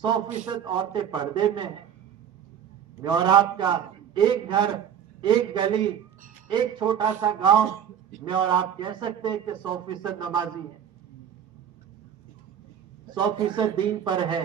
100% عورتیں پردے میں ہیں. اور آپ کا ایک گھر، ایک گلی، ایک چھوٹا سا گاؤں میں اور آپ کہہ سکتے ہیں کہ 100% نمازی ہے، 100% دین پر ہے،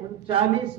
39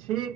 6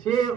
6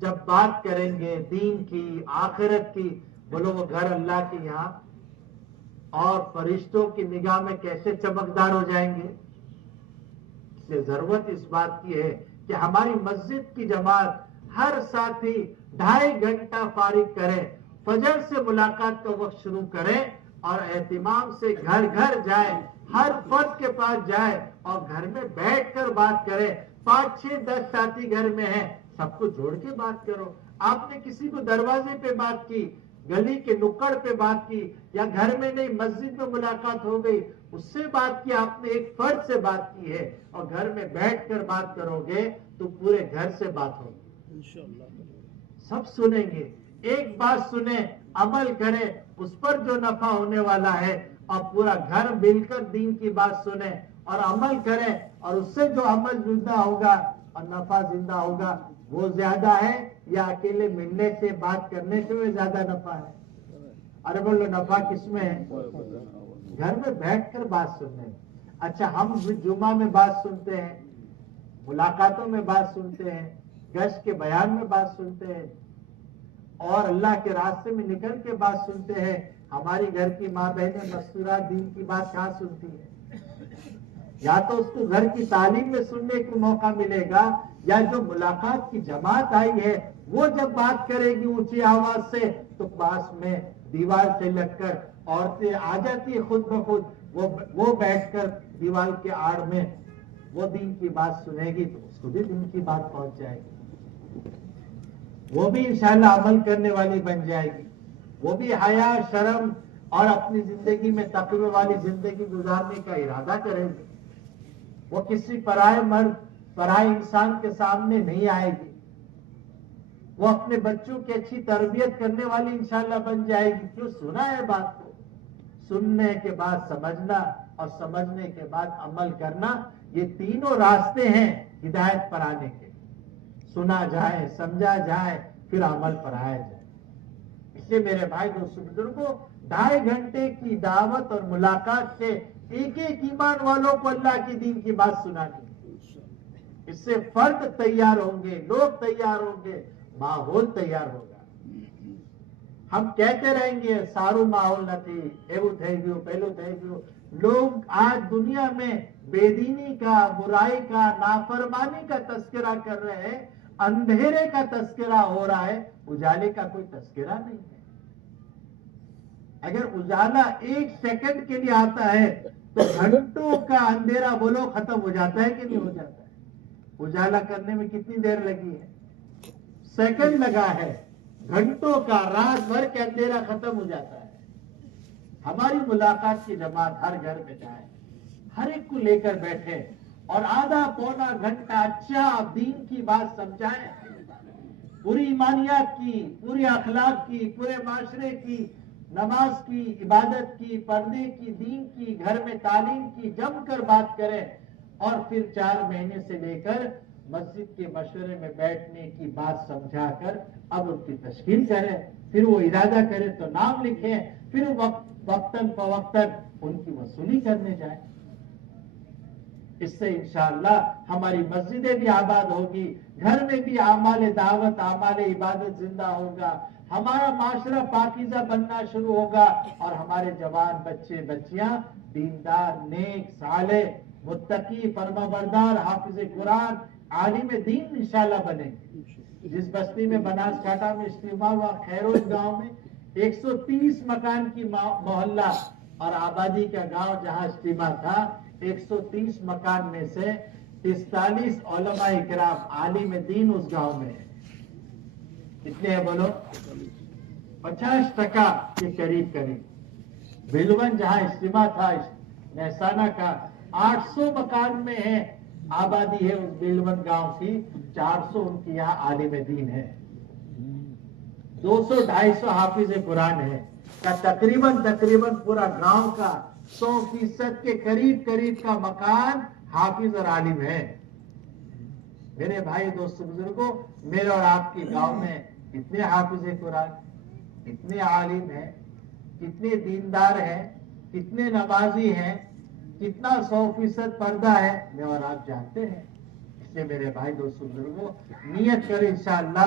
جب بات کریں گے دین کی آخرت کی، بولو وہ گھر اللہ کے یہاں اور فرشتوں کی نگاہ میں کیسے چمکدار ہو جائیں گے. اس لیے ضرورت اس بات کی ہے کہ ہماری مسجد کی جماعت ہر ساتھی 2.5 گھنٹہ فارغ کرے، فجر سے ملاقات کا وقت شروع کرے اور اہتمام سے گھر گھر جائے، ہر فرد کے پاس جائے اور گھر میں بیٹھ کر بات کرے. 5 6 10 ساتھی گھر میں ہیں، سب کو جوڑ کے بات کرو. آپ نے کسی کو دروازے پہ بات کی، گلی کے نکڑ پہ بات کی، یا گھر میں نہیں مسجد میں ملاقات ہو گئی، اس سے بات کی. آپ نے ایک فرد سے بات کی ہے اور گھر میں بیٹھ کر بات کرو گے تو پورے گھر سے بات ہوگی. سب سنیں گے، ایک بات سنیں، عمل کریں، اس پر جو نفع ہونے والا ہے، اور پورا گھر مل کر دین کی بات سنیں اور عمل کریں، اور اس سے جو عمل زندہ ہوگا اور نفع زندہ ہوگا وہ زیادہ ہے یا اکیلے ملنے سے بات کرنے سے زیادہ نفع ہے؟ ارے بولو نفع کس میں ہے؟ گھر میں بیٹھ کر بات سننے میں. اچھا ہم جمعہ میں بات سنتے ہیں، ملاقاتوں میں بات سنتے ہیں، گشت کے بیان میں بات سنتے ہیں اور اللہ کے راستے میں نکل کے بات سنتے ہیں. ہماری گھر کی ماں بہنیں مستورات دین کی بات کہاں سنتی ہیں؟ یا تو اس کو گھر کی تعلیم میں سننے کو موقع ملے گا، یا جو ملاقات کی جماعت آئی ہے وہ جب بات کرے گی اونچی آواز سے تو پاس میں دیوار سے لگ کر عورتیں آ جاتی ہے خود بخود، وہ بیٹھ کر دیوار کے آڑ میں وہ دین کی بات سنے گی تو اس کو بھی دین کی بات پہنچ جائے گی. وہ بھی انشاءاللہ عمل کرنے والی بن جائے گی. وہ بھی حیا، شرم اور اپنی زندگی میں تقوی والی زندگی گزارنے کا ارادہ کرے گی. وہ کسی پرائے مرد، پرائے انسان کے سامنے نہیں آئے گی. وہ اپنے بچوں کی اچھی تربیت کرنے والی انشاءاللہ بن جائے گی. کیوں؟ سنا ہے بات کو، سننے کے بعد سمجھنا اور سمجھنے کے بعد عمل کرنا، یہ تینوں راستے ہیں ہدایت پر آنے کے. سنا جائے، سمجھا جائے، پھر عمل پر آیا جائے. اس لیے میرے بھائی دوستوں بزرگوں، 2.5 گھنٹے کی دعوت اور ملاقات سے ایک ایک ایمان والوں کو اللہ کی دین کی بات سنانی. اس سے فرد تیار ہوں گے، لوگ تیار ہوں گے، ماحول تیار ہوگا. ہم کہتے رہیں گے سارو ماحول نہ تھی، ایو تھے گیو، پہلو تھے گیو. لوگ آج دنیا میں بے دینی کا، برائی کا، نافرمانی کا تذکرہ کر رہے ہیں، اندھیرے کا تذکرہ ہو رہا ہے، اجالے کا کوئی تذکرہ نہیں ہے. اگر اجالا 1 سیکنڈ کے لیے آتا ہے تو گھنٹوں کا اندھیرا بولو ختم ہو جاتا ہے کہ نہیں ہو جاتا ہے؟ اجالا کرنے میں کتنی دیر لگی ہے؟ سیکنڈ لگا ہے. گھنٹوں کا، رات بھر کے اندھیرا ختم ہو جاتا ہے. ہماری ملاقات کی جماعت ہر گھر میں جائے، ہر ایک کو لے کر بیٹھے اور آدھا پونا گھنٹہ اچھا دین کی بات سمجھائیں، پوری ایمانیات کی، پوری اخلاق کی، پورے معاشرے کی، نماز کی، عبادت کی، پردے کی، دین کی، گھر میں تعلیم کی جم کر بات کریں. اور پھر 4 مہینے سے لے کر مسجد کے مشورے میں بیٹھنے کی بات سمجھا کر اب ان کی تشکیل کریں. پھر وہ ارادہ کریں تو نام لکھیں، پھر وقتاً فوقتاً ان کی وصولی کرنے جائیں. اس سے انشاءاللہ ہماری مسجدیں بھی آباد ہوگی، گھر میں بھی اعمال دعوت، اعمال عبادت زندہ ہوگا، ہمارا معاشرہ پاکیزہ بننا شروع ہوگا اور ہمارے جوان بچے بچیاں دیندار، نیک، صالح، متقی، فرمانبردار، حافظ قرآن، عالم دین انشاءاللہ بنیں گے. جس بستی میں بناسکانٹا میں اجتماع ہوا، خیروز گاؤں میں 130 مکان کی محلہ اور آبادی کا گاؤں جہاں اجتماع تھا، 130 مکان میں سے 45 علماء کرام عالم دین اس گاؤں میں ہے. کتنے ہیں بولو؟ 50% کے قریب. بلون جہاں اجتماع تھا مہسانہ کا، 800 مکان میں ہے آبادی ہے اس بلون گاؤں کی، 400 ان کی یہاں عالم دین ہے، 200-250 حافظ قرآن ہے. کا تقریباً پورا گاؤں کا 100% کے قریب کا مکان حافظ اور عالم ہے. میرے بھائی دوستو بزرگوں، میرے اور آپ کے گاؤں میں کتنے حافظ قرآن، کتنے عالم ہیں، کتنے دیندار ہیں، کتنے نمازی ہیں، کتنا 100% پردہ ہے، میں اور آپ جانتے ہیں. اس لیے میرے بھائی دوستو بزرگوں، نیت کریں انشاءاللہ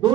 2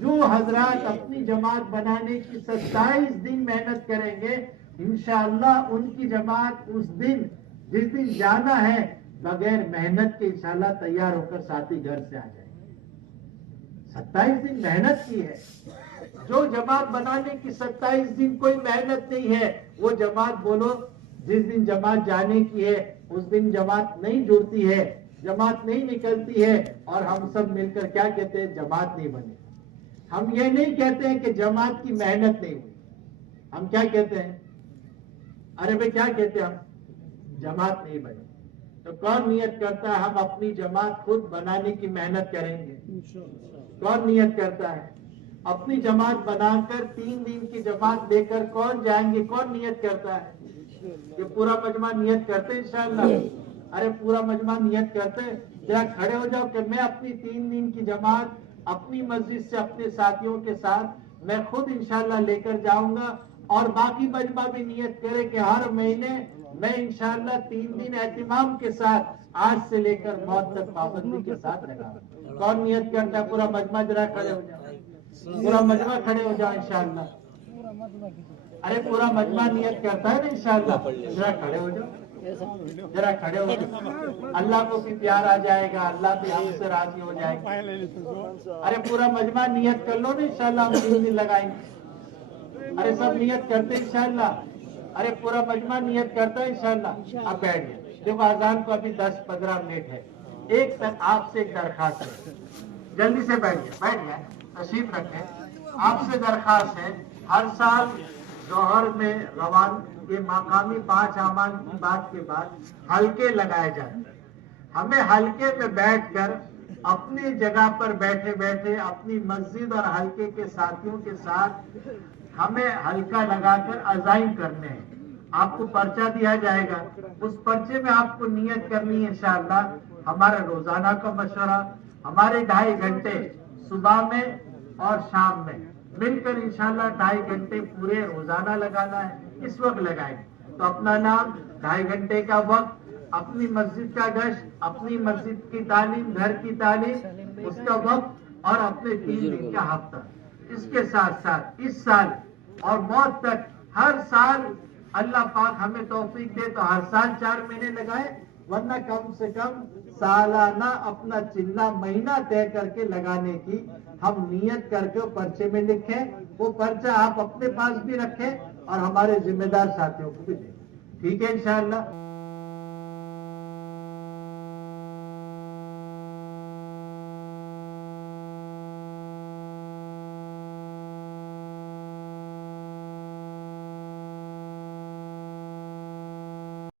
جو حضرات اپنی جماعت بنانے کی 27 دن محنت کریں گے انشاءاللہ ان کی جماعت اس دن جس دن جانا ہے بغیر محنت کے انشاءاللہ تیار ہو کر ساتھی گھر سے آ جائیں گے۔ 27 دن محنت کی ہے۔ جو جماعت بنانے کی 27 دن کوئی محنت نہیں ہے وہ جماعت بولو جس دن جماعت جانے کی ہے اس دن جماعت نہیں جڑتی ہے، جماعت نہیں نکلتی ہے، اور ہم سب مل کر کیا کہتے ہیں؟ جماعت نہیں بنے۔ ہم یہ نہیں کہتے ہیں کہ جماعت کی محنت نہیں ہوئی، ہم کیا کہتے ہیں؟ ارے بھائی کیا کہتے ہیں ہم؟ جماعت نہیں بنی۔ تو کون نیت کرتا ہے ہم اپنی جماعت خود بنانے کی محنت کریں گے؟ کون نیت کرتا ہے؟ اپنی جماعت بنا کر 3 دن کی جماعت لے کر کون جائیں گے؟ کون نیت کرتا ہے؟ یہ پورا مجمع نیت کرتے ہیں انشاءاللہ؟ ارے پورا مجمع نیت کرتے ہیں؟ ذرا کھڑے ہو جاؤ کہ میں اپنی 3 دن کی جماعت اپنی مسجد سے اپنے ساتھیوں کے ساتھ میں خود انشاءاللہ لے کر جاؤں گا، اور باقی مجمع بھی نیت کرے کہ ہر مہینے میں انشاءاللہ 3 دن اہتمام کے ساتھ آج سے لے کر موت تک پابندی کے ساتھ لگاؤں۔ کون نیت کرتا ہے؟ پورا مجمع ذرا کھڑے ہو جاؤ، پورا مجمع کھڑے ہو جاؤ انشاءاللہ۔ ارے پورا مجمع نیت کرتا ہے نا انشاءاللہ؟ ذرا کھڑے ہو جاؤ، ذرا کھڑے ہو جاؤ، اللہ کو بھی پیار آ جائے گا، اللہ بھی ہم سے راضی ہو جائے گا۔ ارے پورا مجمع نیت کر لو نا انشاءاللہ ہم 3 دن لگائیں گے۔ ارے سب نیت کرتے انشاءاللہ؟ ارے پورا مجمع نیت کرتا ہے انشاءاللہ؟ اب بیٹھ گئے، دیکھو اذان کو ابھی 10-15 منٹ ہے۔ ایک تک آپ سے ایک درخواست ہے، جلدی سے بیٹھ گئے تشریف رکھیں۔ آپ سے درخواست ہے ہر سال ظہر میں روان کے مقامی 5 اعمال کی بات کے بعد حلقے لگائے جاتے ہیں۔ ہمیں حلقے میں بیٹھ کر اپنی جگہ پر بیٹھے بیٹھے اپنی مسجد اور حلقے کے ساتھیوں کے ساتھ ہمیں حلقہ لگا کر عزائم کرنے ہیں۔ آپ کو پرچہ دیا جائے گا، اس پرچے میں آپ کو نیت کرنی ہے انشاءاللہ۔ ہمارا روزانہ کا مشورہ، ہمارے 2.5 گھنٹے صبح میں اور شام میں مل کر انشاءاللہ 2.5 گھنٹے پورے روزانہ لگانا ہے۔ اس وقت لگائیں تو اپنا نام، 2.5 گھنٹے کا وقت، اپنی مسجد کا گشت، اپنی مسجد کی تعلیم، گھر کی تعلیم، اس کا وقت، اور اپنے 3 دن کا ہفتہ۔ اس کے ساتھ ساتھ اس سال اور موت تک ہر سال اللہ پاک ہمیں توفیق دے تو ہر سال 4 مہینے لگائے، ورنہ کم سے کم سالانہ اپنا چلہ مہینہ طے کر کے لگانے کی ہم نیت کر کے پرچے میں لکھیں۔ وہ پرچہ آپ اپنے پاس بھی رکھیں اور ہمارے ذمہ دار ساتھیوں کو بھی دیں، ٹھیک ہے انشاءاللہ؟